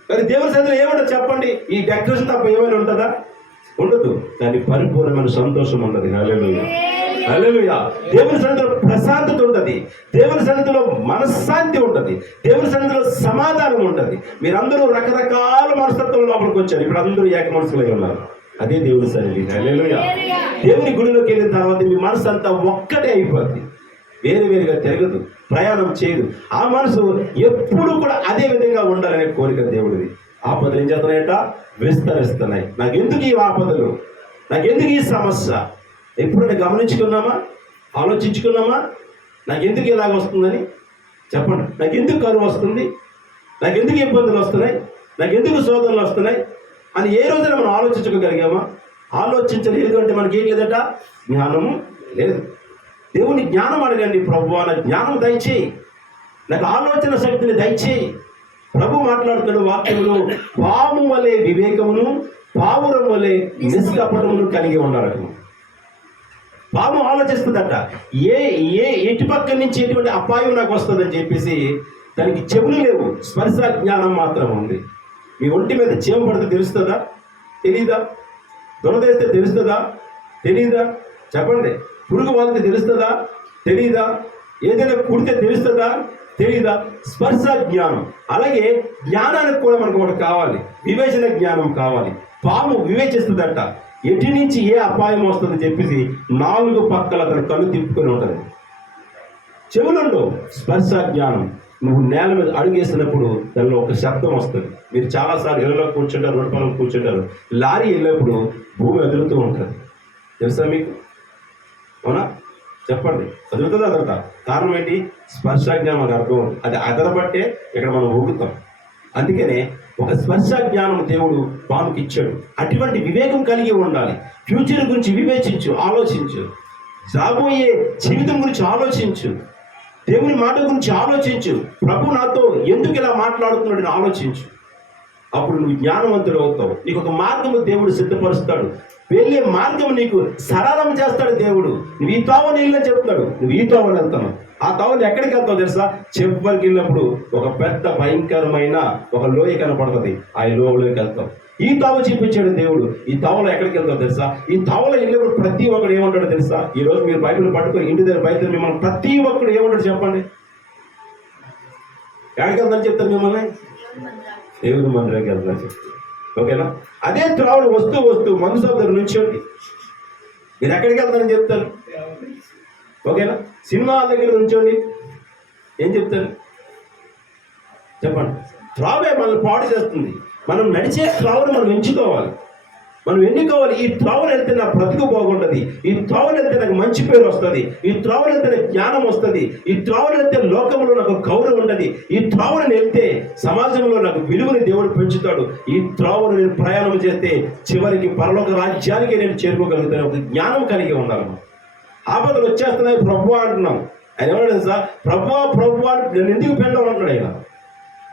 కానీ దేవుని సన్నిధిలో ఏముంటుంది చెప్పండి? ఈ డెకరేషన్ తప్ప ఏమైనా ఉంటుందా? ఉండదు. కానీ పరిపూర్ణమైన సంతోషం ఉంటుంది. హల్లెలూయా, హల్లెలూయా. దేవుని సన్నిధిలో ప్రశాంతత ఉంటుంది. దేవుని సన్నిధిలో మనశ్శాంతి ఉంటుంది. దేవుని సన్నిధిలో సమాధానం ఉంటుంది. మీరందరూ రకరకాల మనస్తత్వం లోపలికి వచ్చారు. ఇప్పుడు అందరూ ఏక మనసులై ఉన్నారు. అదే దేవుని సన్నిధి. హల్లెలూయా. దేవుని గుడిలోకి వెళ్ళిన తర్వాత మీ మనసు అంతా ఒక్కటే అయిపోద్ది. వేరు వేరుగా తిరగదు, ప్రయాణం చేయదు. ఆ మనసు ఎప్పుడు కూడా అదే విధంగా ఉండాలనే కోరిక దేవుడిది. ఆపదలు ఏం చేస్తున్నాయట? విస్తరిస్తున్నాయి. నాకెందుకు ఈ ఆపదలు? నాకెందుకు ఈ సమస్య? ఎప్పుడైనా గమనించుకున్నామా? ఆలోచించుకున్నామా? నాకెందుకు ఇలాగ వస్తుందని? చెప్పండి. నాకెందుకు కరువు వస్తుంది? నాకెందుకు ఇబ్బందులు వస్తున్నాయి? నాకెందుకు శోధనలు వస్తున్నాయి అని ఏ రోజైనా మనం ఆలోచించుకోగలిగామా? ఆలోచించలేదు అంటే మనకి ఏం లేదట? జ్ఞానము లేదు. దేవుని జ్ఞానం అడగండి. ప్రభువా నాకు జ్ఞానం దయచేయి, నాకు ఆలోచన శక్తిని దయచేయి. ప్రభు మాట్లాడుతున్నాడు వాక్యములో, పాము వలె వివేకమును పావురం వలె నిష్కపటమును కలిగి ఉండాలట. పాము ఆలోచిస్తుందట, ఎటు పక్క నుంచి ఎటువంటి అపాయం నాకు వస్తుందని చెప్పేసి. దానికి చెవులు లేవు, స్పర్శ జ్ఞానం మాత్రం ఉంది. మీ ఒంటి మీద చీమ పడితే తెలుస్తుందా? తెలీదా? దురదేస్తే తెలుస్తుందా? తెలీదా? చెప్పండి. పురుగు వాళ్ళకి తెలుస్తుందా? తెలీదా? ఏదైనా కుడితే తెలుస్తుందా? తెలీదా? స్పర్శ జ్ఞానం. అలాగే జ్ఞానానికి కూడా మనకు ఒకటి కావాలి, వివేచన జ్ఞానం కావాలి. పాము వివేచిస్తుందట, ఎటు నుంచి ఏ అపాయం వస్తుందని చెప్పేసి 4 పక్కల తన కళ్ళు తిప్పుకొని ఉంటుంది. చెవులలో స్పర్శ జ్ఞానం. నువ్వు నేల మీద అడుగేసినప్పుడు దానిలో ఒక శబ్దం వస్తుంది. మీరు చాలాసార్లు ఇళ్ళలో కూర్చుంటారు, రోడ్డు పనులు కూర్చుంటారు. లారీ వెళ్ళినప్పుడు భూమి అదురుతూ ఉంటుంది. తెలుసా మీకు? అవునా? చెప్పండి. అదురుతుందా? అదరట. కారణం ఏంటి? స్పర్శ జ్ఞానం. అది అర్థం ఉంది. అది అదరబట్టే ఇక్కడ మనం ఊగుతాం. అందుకనే ఒక స్పర్శ జ్ఞానం దేవుడు పాముకి ఇచ్చాడు. అటువంటి వివేకం కలిగి ఉండాలి. ఫ్యూచర్ గురించి వివేచించు, ఆలోచించు. రాబోయే జీవితం గురించి ఆలోచించు. దేవుని మాట గురించి ఆలోచించు. ప్రభు నాతో ఎందుకు ఇలా మాట్లాడుతున్నాడని ఆలోచించు. అప్పుడు నువ్వు జ్ఞానవంతుడు అవుతావు. నీకు ఒక మార్గము దేవుడు సిద్ధపరుస్తాడు. వెళ్ళే మార్గం నీకు సరళం చేస్తాడు దేవుడు. నువ్వు ఈ తావని వెళ్ళని చెప్తాడు. నువ్వు ఈ తావని వెళ్తాను. ఆ తావని ఎక్కడికి వెళ్తావు తెలుసా? చివరికి వెళ్ళినప్పుడు ఒక పెద్ద భయంకరమైన ఒక లోయ కనపడుతుంది. ఆ లోయలోకి వెళ్తావు. ఈ తావ చూపించాడు దేవుడు. ఈ తావలో ఎక్కడికి వెళ్తావు తెలుసా? ఈ తావలో వెళ్ళినప్పుడు ప్రతి ఒక్కడు ఏమంటాడు తెలుసా? ఈ రోజు మీరు బైబిల్ పట్టుకొని ఇంటి దగ్గర బయట మిమ్మల్ని ప్రతి ఒక్కడు ఏమంటాడు చెప్పండి? ఎక్కడికి వెళ్తాను చెప్తారు మిమ్మల్ని? దేవుని మందిరానికి వెళ్తాను చెప్తారు. ఓకేనా? అదే త్రావులు వస్తూ మందు సోదరు నుంచోండి. మీరు ఎక్కడికి వెళ్తారని చెప్తారు? ఓకేనా? సినిమా దగ్గర నుంచోండి. ఏం చెప్తారు చెప్పండి? త్రావే మనల్ని పాడు చేస్తుంది. మనం నడిచే త్రావును మనం ఎంచుకోవాలి. మనం ఎన్నుకోవాలి. ఈ త్రావును వెళ్తే నా బ్రతుకు బాగుంటుంది. ఈ త్రావును వెళ్తే నాకు మంచి పేరు వస్తుంది. ఈ త్రావును వెళ్తే నాకు జ్ఞానం వస్తుంది. ఈ త్రావును వెళ్తే లోకంలో నాకు గౌరవం ఉంటుంది. ఈ త్రావును వెళ్తే సమాజంలో నాకు విలువని దేవుడు పెంచుతాడు. ఈ త్రావును నేను ప్రయాణం చేస్తే చివరికి పరలోక రాజ్యానికి నేను చేరుకోగలుగుతాను. ఒక జ్ఞానం కలిగి ఉండాలి. ఆపదలు వచ్చేస్తున్నాయి ప్రభువా అంటున్నాం. ఆయన ఏమన్నాడు సార్? ప్రభువా నేను ఎందుకు పెండం అంటున్నాడు ఆయన.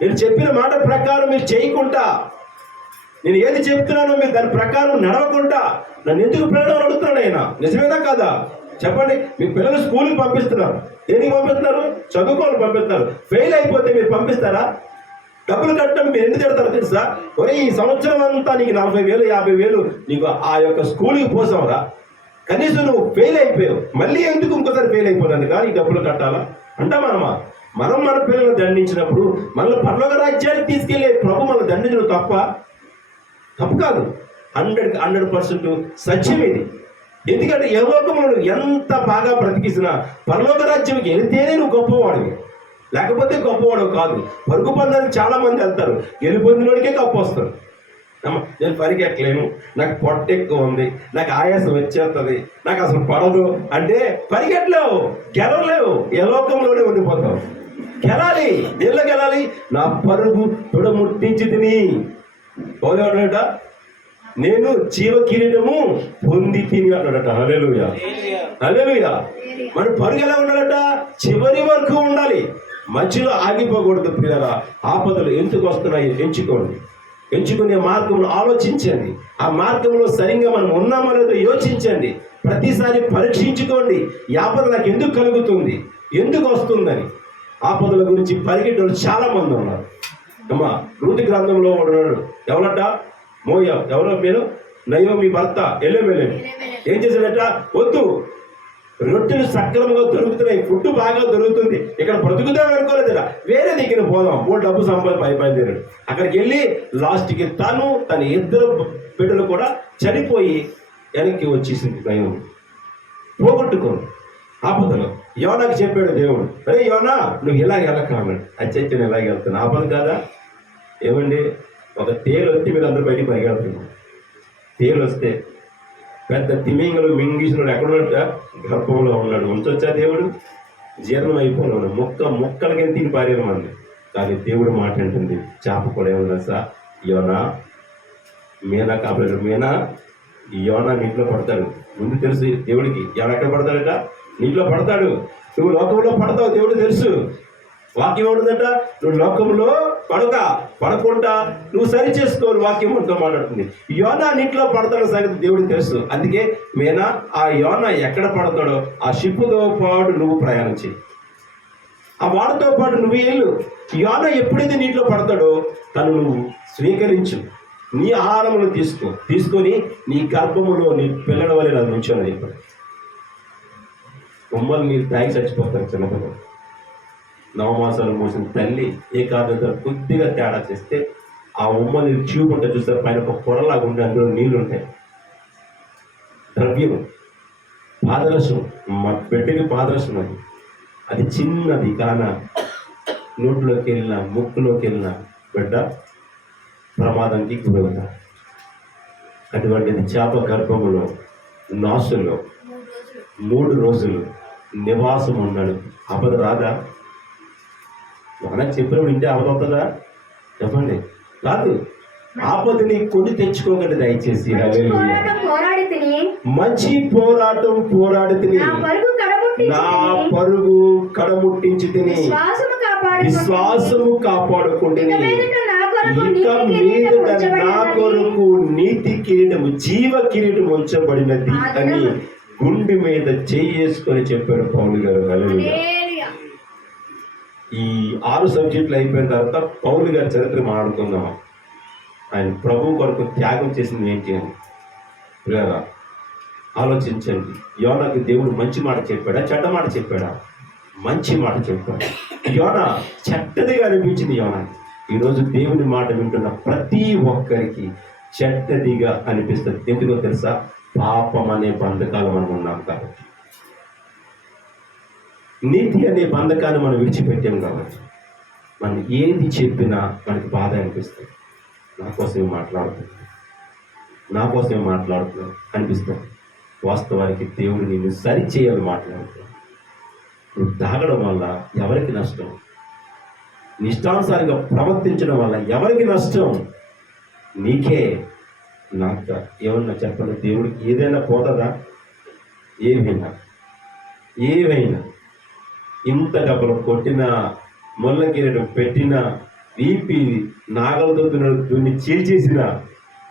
నేను చెప్పిన మాట ప్రకారం మీరు చేయకుండా, నేను ఏది చెప్తున్నానో మీరు దాని ప్రకారం నడవకుండా నన్ను ఎందుకు పిల్లలు అడుగుతున్నాడు ఆయన. నిజమేనా కాదా? చెప్పండి. మీ పిల్లలు స్కూల్కి పంపిస్తున్నారు. దేనికి పంపిస్తున్నారు? చదువుకోవాలి పంపిస్తున్నారు. ఫెయిల్ అయిపోతే మీరు పంపిస్తారా? డబ్బులు కట్టడం మీరు ఎందుకు తిడతారు తెలుసా? ఒరే ఈ సంవత్సరం అంతా నీకు 40,000 50,000 నీకు ఆ యొక్క స్కూల్కి పోసావురా, కనీసం నువ్వు ఫెయిల్ అయిపోయావు, మళ్ళీ ఎందుకు ఇంకోసారి ఫెయిల్ అయిపోయినందుకు కానీ ఈ డబ్బులు కట్టాలా అంటా మనమా? మనం మన పిల్లలను దండించినప్పుడు మనల్ని పరలోక రాజ్యానికి తీసుకెళ్లే ప్రభు మనల్ని దండించడం తప్పు కాదు. 100% సత్యం ఇది. ఎందుకంటే ఏ లోకంలో నువ్వు ఎంత బాగా బ్రతికిసినా పరలోక రాజ్యంకి వెళితేనే నువ్వు గొప్పవాడివి, లేకపోతే గొప్పవాడు కాదు. పరుగు పందానికి చాలా మంది వెళ్తారు, గెలుపొందినోడికే కప్పు వస్తారు. నేను పరిగెట్టలేను, నాకు పొట్ట ఎక్కువ ఉంది, నాకు ఆయాసం వచ్చేస్తుంది, నాకు అసలు పడదు అంటే పరిగెట్టలేవు, గెలవలేవు, ఏ లోకంలోనే ఉండిపోతావు. గెలాలి, దేనిలో గెలాలి? నా పరుగు తొడముట్టించి తిని పోలేవాడట, నేను జీవ కిరీటము పొంది తిని అన్నాడట. హల్లెలూయా, హల్లెలూయా. మన పరుగు ఎలా ఉండాలట? చివరి వరకు ఉండాలి, మధ్యలో ఆగిపోకూడదు. ప్రియులారా, ఆపదలు ఎందుకు వస్తున్నాయి ఎంచుకోండి, ఎంచుకునే మార్గంలో ఆలోచించండి, ఆ మార్గంలో సరిగ్గా మనం ఉన్నామో లేదో యోచించండి. ప్రతిసారి పరీక్షించుకోండి, ఈ ఆపద నాకు ఎందుకు కలుగుతుంది, ఎందుకు వస్తుందని. ఆపదల గురించి పరిగెట్టలు చాలా మంది ఉన్నారు. అమ్మా, రూతు గ్రంథంలో ఉన్నాడు ఎవరట? మోయ, ఎవరో పేరు? నయోమి భర్త ఎల్లెమెల్లెం. ఏం చేశాడట? వద్దు, రొట్టెలు సక్రమంగా దొరుకుతున్నాయి, ఫుడ్ బాగా దొరుకుతుంది, ఇక్కడ బ్రతుకుదాం అనుకోలేదట, వేరే దగ్గర పోదాం, మూడు డబ్బు బయలుదేరాడు. అక్కడికి వెళ్ళి లాస్ట్కి తన ఇద్దరు బిడ్డలు కూడా చనిపోయి వెనక్కి వచ్చేసింది. నయం పోగొట్టుకోండి ఆపదలో. యోనాకి చెప్పాడు దేవుడు, అరే యోనా నువ్వు ఇలాగ వెళ్ళక అన్నాడు. అచ్చచ్చి ఇలాగ వెళ్తాను, ఆపద కాదా? ఏమండి, ఒక తేలు వస్తే మీరు అందరూ బయటికి పరిగెడుతున్నారు. తేలు వస్తే పెద్ద తిమింగలు మింగిసినాడు, ఎక్కడున్నట్ట? గర్భంలో ఉన్నాడు. ఉంచొచ్చా దేవుడు? జీర్ణం అయిపోయినాడు, మొక్కలకి తిని పారేరు మంది. కానీ దేవుడు మాట అంటుంది, చేప కూడా ఏమన్నా సార్, యోనా మీనా కాబట్టి మీనా యోనా నీటిలో పడతాడు. ముందు తెలుసు దేవుడికి, యోనా ఎక్కడ పడతాడట? నీటిలో పడతాడు. నువ్వు లోకంలో పడతావు, దేవుడు తెలుసు. వాక్యం ఏముంటుందట? నువ్వు లోకంలో పడకుండా నువ్వు సరి చేసుకోవాలి. వాక్యం మనతో మాట్లాడుతుంది. యోనా నీటిలో పడతాడు సంగతి దేవుడికి తెలుసు. అందుకే మీనా ఆ యోనా ఎక్కడ పడతాడో ఆ షిప్పుతో పాటు నువ్వు ప్రయాణం చేయి, ఆ వాడితో పాటు నువ్వు వెళ్ళు. యోనా ఎప్పుడైతే నీటిలో పడతాడో తను నువ్వు స్వీకరించు, నీ ఆహారములు తీసుకొని నీ గర్భములో నీ పిల్లల వల్ల అది నుంచోని ఇప్పుడు ఉమ్మలు మీరు తాగి చచ్చిపోతారు. చిన్నపిల్లలు నవమాసాలు మోసిన తల్లి ఏకాగ్రత కొద్దిగా తేడా చేస్తే ఆ ఉమ్మని ట్యూబ్ ఉంటాయి చూస్తారు, పైన ఒక పొరలాగా ఉండి అందులో నీళ్లు ఉంటాయి. ద్రవ్యం, పాదరసం, మా బిడ్డకి పాదరసం అది చిన్నది కాన నోట్లోకి వెళ్ళినా ముక్కులోకి వెళ్ళినా బిడ్డ ప్రమాదానికి గురవుతారు. అటువంటిది చేప గర్భములో నాసులో 3 రోజులు నివాసం ఉన్నాడు. ఆపద రాదా? మనకు చెప్పినప్పుడు ఇంటే ఆపద అవుతుందా? చెప్పండి, రాదు. ఆపదని కొని తెచ్చుకోకండి దయచేసి. మంచి పోరాటం పోరాడి తిని నా పరుగు కడముట్టించి తిని విశ్వాసము కాపాడుకుంటే ఇంకా మీదట నా కొరకు నీతి కిరీటము జీవ కిరీటం ఉంచబడినది అని గుండె మీద చేసుకొని చెప్పాడు పౌలు గారు. హల్లెలూయా. ఈ 6 సబ్జెక్టులు అయిపోయిన తర్వాత పౌలు గారి చరిత్ర మాట్లాడుకుందాం. ఆయన ప్రభు కొరకు త్యాగం చేసింది ఏంటి అని పిల్లరా ఆలోచించండి. యోనాకి దేవుడు మంచి మాట చెప్పాడా, చెడ్డ మాట చెప్పాడా? మంచి మాట చెప్పాడు. యోనా చెడ్డదిగా అనిపించింది యోనాకి. ఈరోజు దేవుని మాట వింటున్న ప్రతి ఒక్కరికి చెడ్డదిగా అనిపిస్తుంది. ఎందుకో తెలుసా? పాపం అనే బంధకాలు మనం ఉన్నాం కాబట్టి, నీతి అనే బంధకాన్ని మనం విడిచిపెట్టాం కాబట్టి మనం ఏది చెప్పినా మనకి బాధ అనిపిస్తుంది. నా కోసమే మాట్లాడుతున్నాను అనిపిస్తుంది. వాస్తవానికి దేవుడు నిన్ను సరి చేయాలి మాట్లాడుతున్నాను. నువ్వు తాగడం వల్ల ఎవరికి నష్టం? నిష్టానుసారంగా ప్రవర్తించడం వల్ల ఎవరికి నష్టం? నీకే, నాకు. ఏమన్నా చెప్పండి, దేవుడికి ఏదైనా పోతుందా? ఏమైనా ఇంత డబ్బులు కొట్టినా, ముళ్ళ కిరీటం పెట్టినా, వీపి నాగలతో దున్ని చీల్చేసిన,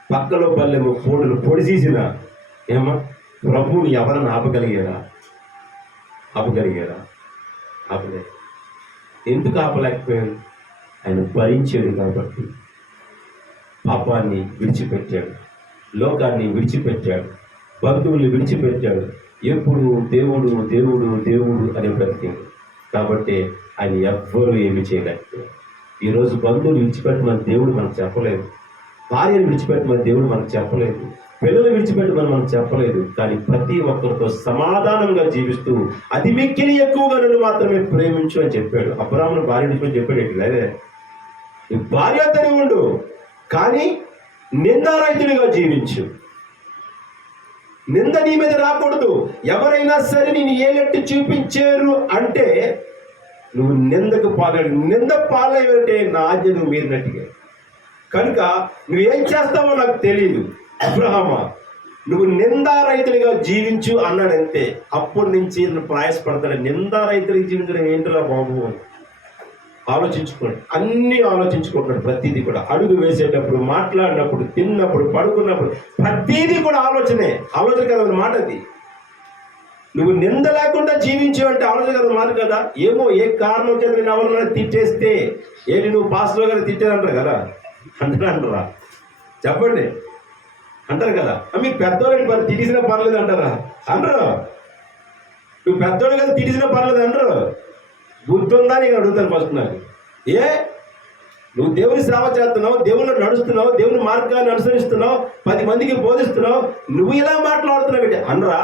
పక్కలో పల్లెము పోటులు పొడిచేసిన, ఏమో ప్రభువుని ఎవరన్నా ఆపగలిగారా? ఆపలే. ఎందుకు ఆపలేకపోయాడు? ఆయన భరించాడు కాబట్టి. పాపాన్ని విడిచిపెట్టాడు, లోకాన్ని విడిచిపెట్టాడు, బంధువుల్ని విడిచిపెట్టాడు. ఎప్పుడు దేవుడు దేవుడు దేవుడు అని బ్రతికాడు కాబట్టి ఆయన ఎవ్వరూ ఏమి చేయలేకపోయాడు. ఈరోజు బంధువులు విడిచిపెట్టమని దేవుడు మనకు చెప్పలేదు, భార్యను విడిచిపెట్టమని దేవుడు మనకు చెప్పలేదు, పిల్లలు విడిచిపెట్టమని మనం చెప్పలేదు, కానీ ప్రతి ఒక్కరితో సమాధానంగా జీవిస్తూ అది మిక్కిలి ఎక్కువగా నన్ను మాత్రమే ప్రేమించు అని చెప్పాడు. అబ్రాహామును భార్య విడిచిపెట్టి చెప్పాడు ఎట్లే, నీ భార్యతోనే ఉండు కానీ నిందారహితుడిగా జీవించు. నింద నీ మీద రాకూడదు. ఎవరైనా సరే నేను ఏలెట్టి చూపించారు అంటే నువ్వు నిందకు పాలాడు. నింద పాలయ్యంటే నా ఆజ్ఞ నువ్వు మీరినట్టుగా. కనుక నువ్వేం చేస్తావో నాకు తెలియదు. అబ్రహామా, నువ్వు నిందారహితుడిగా జీవించు అన్నాడంతే. అప్పటి నుంచి ప్రయాసపడతాడు. నిందారహితుడిగా జీవించడం ఏంటిరా బాబు అని ఆలోచించుకోండి. అన్నీ ఆలోచించుకుంటున్నాడు. ప్రతిదీ కూడా అడుగు వేసేటప్పుడు, మాట్లాడినప్పుడు, తిన్నప్పుడు, పడుకున్నప్పుడు ప్రతిదీ కూడా ఆలోచన కదా మాట. అది నువ్వు నింద లేకుండా జీవించు అంటే ఆలోచన కదా మాట కదా. ఏమో ఏ కారణం వచ్చేది నేను ఎవరినైనా తిట్టేస్తే ఏంటి నువ్వు పాస్లో గారు తిట్టారంటారు కదా, అంటారా చెప్పండి, అంటారు కదా. మీరు పెద్దోళ్ళని తిరిగినా పర్లేదు అంటారా, అనరు. నువ్వు పెద్దోడు కదా తిరిగినా పర్లేదు అనరు. బుద్ధి ఉందా నేను అడుగుతాను ఫస్ట్ నాకు. నువ్వు దేవుని సేవ చేస్తున్నావు, దేవుళ్ళు నడుస్తున్నావు, దేవుని మార్గాన్ని అనుసరిస్తున్నావు, 10 మందికి బోధిస్తున్నావు, నువ్వు ఇలా మాట్లాడుతున్నావు ఏంటి అనరా.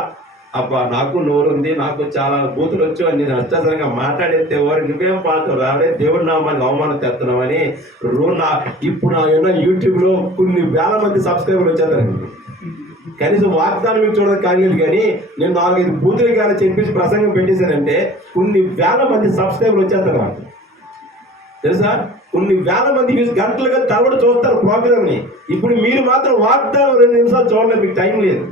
అబ్బా నాకు నోరు ఉంది, నాకు చాలా బూతులు వచ్చు అని నేను అష్టాసరంగా మాట్లాడేస్తే వారు నువ్వేం పాడుతావు రావడే దేవుడి నామాన్ని అవమానం తెస్తున్నావు అని ఇప్పుడు నా యూట్యూబ్లో కొన్ని వేల మంది సబ్స్క్రైబర్లు వచ్చేస్తారు. కనీసం వాగ్దానం మీకు చూడడం కాలేదు, కానీ నేను 4-5 బూతులు కానీ చెప్పేసి ప్రసంగం పెట్టేశానంటే కొన్ని వేల మంది సబ్స్క్రైబర్లు వచ్చేస్తారు నాకు తెలుసా. కొన్ని వేల మంది గంటలుగా తరబడి చూస్తారు ప్రోగ్రామ్ని. ఇప్పుడు మీరు మాత్రం వాగ్దానం 2 నిమిషాలు చూడలేదు, మీకు టైం లేదు.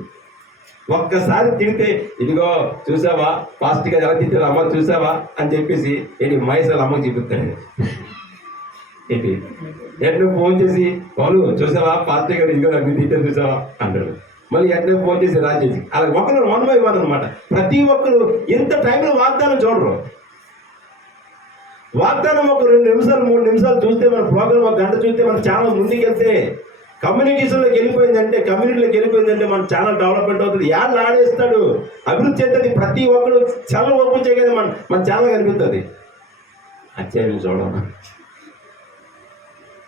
ఒక్కసారి తిడితే ఇదిగో చూసావా ఫాస్ట్గా ఎలా తిట్టారు అమ్మ చూసావా అని చెప్పేసి ఏంటి మైసాలు అమ్మకి చూపిస్తాడు. ఏంటి నువ్వు ఫోన్ చేసి వాళ్ళు చూసావా ఫాస్ట్గా ఇదిగో నాకు తిట్టారు చూసావా అంటాడు. మళ్ళీ ఎట్లా ఫోన్ చేసి రాజేసి అలా ఒకరు 1 by 1 అనమాట. ప్రతి ఒక్కరు ఇంత టైంలో వాగ్దానం చూడరు. వాగ్దానం ఒక 2 నిమిషాలు 3 నిమిషాలు చూస్తే మన ప్రోగ్రామ్ 1 గంట చూస్తే మన ఛానల్ ముందుకు వెళ్తే కమ్యూనికేషన్లోకి వెళ్ళిపోయిందంటే మన ఛానల్ డెవలప్మెంట్ అవుతుంది. యాళ్ళు ఆడేస్తాడు, అభివృద్ధి అవుతుంది. ప్రతి ఒక్కరు చాలా ఓపెన్ చేయగానే మన ఛానల్ కనిపిస్తుంది. అత్యాయం చూడమా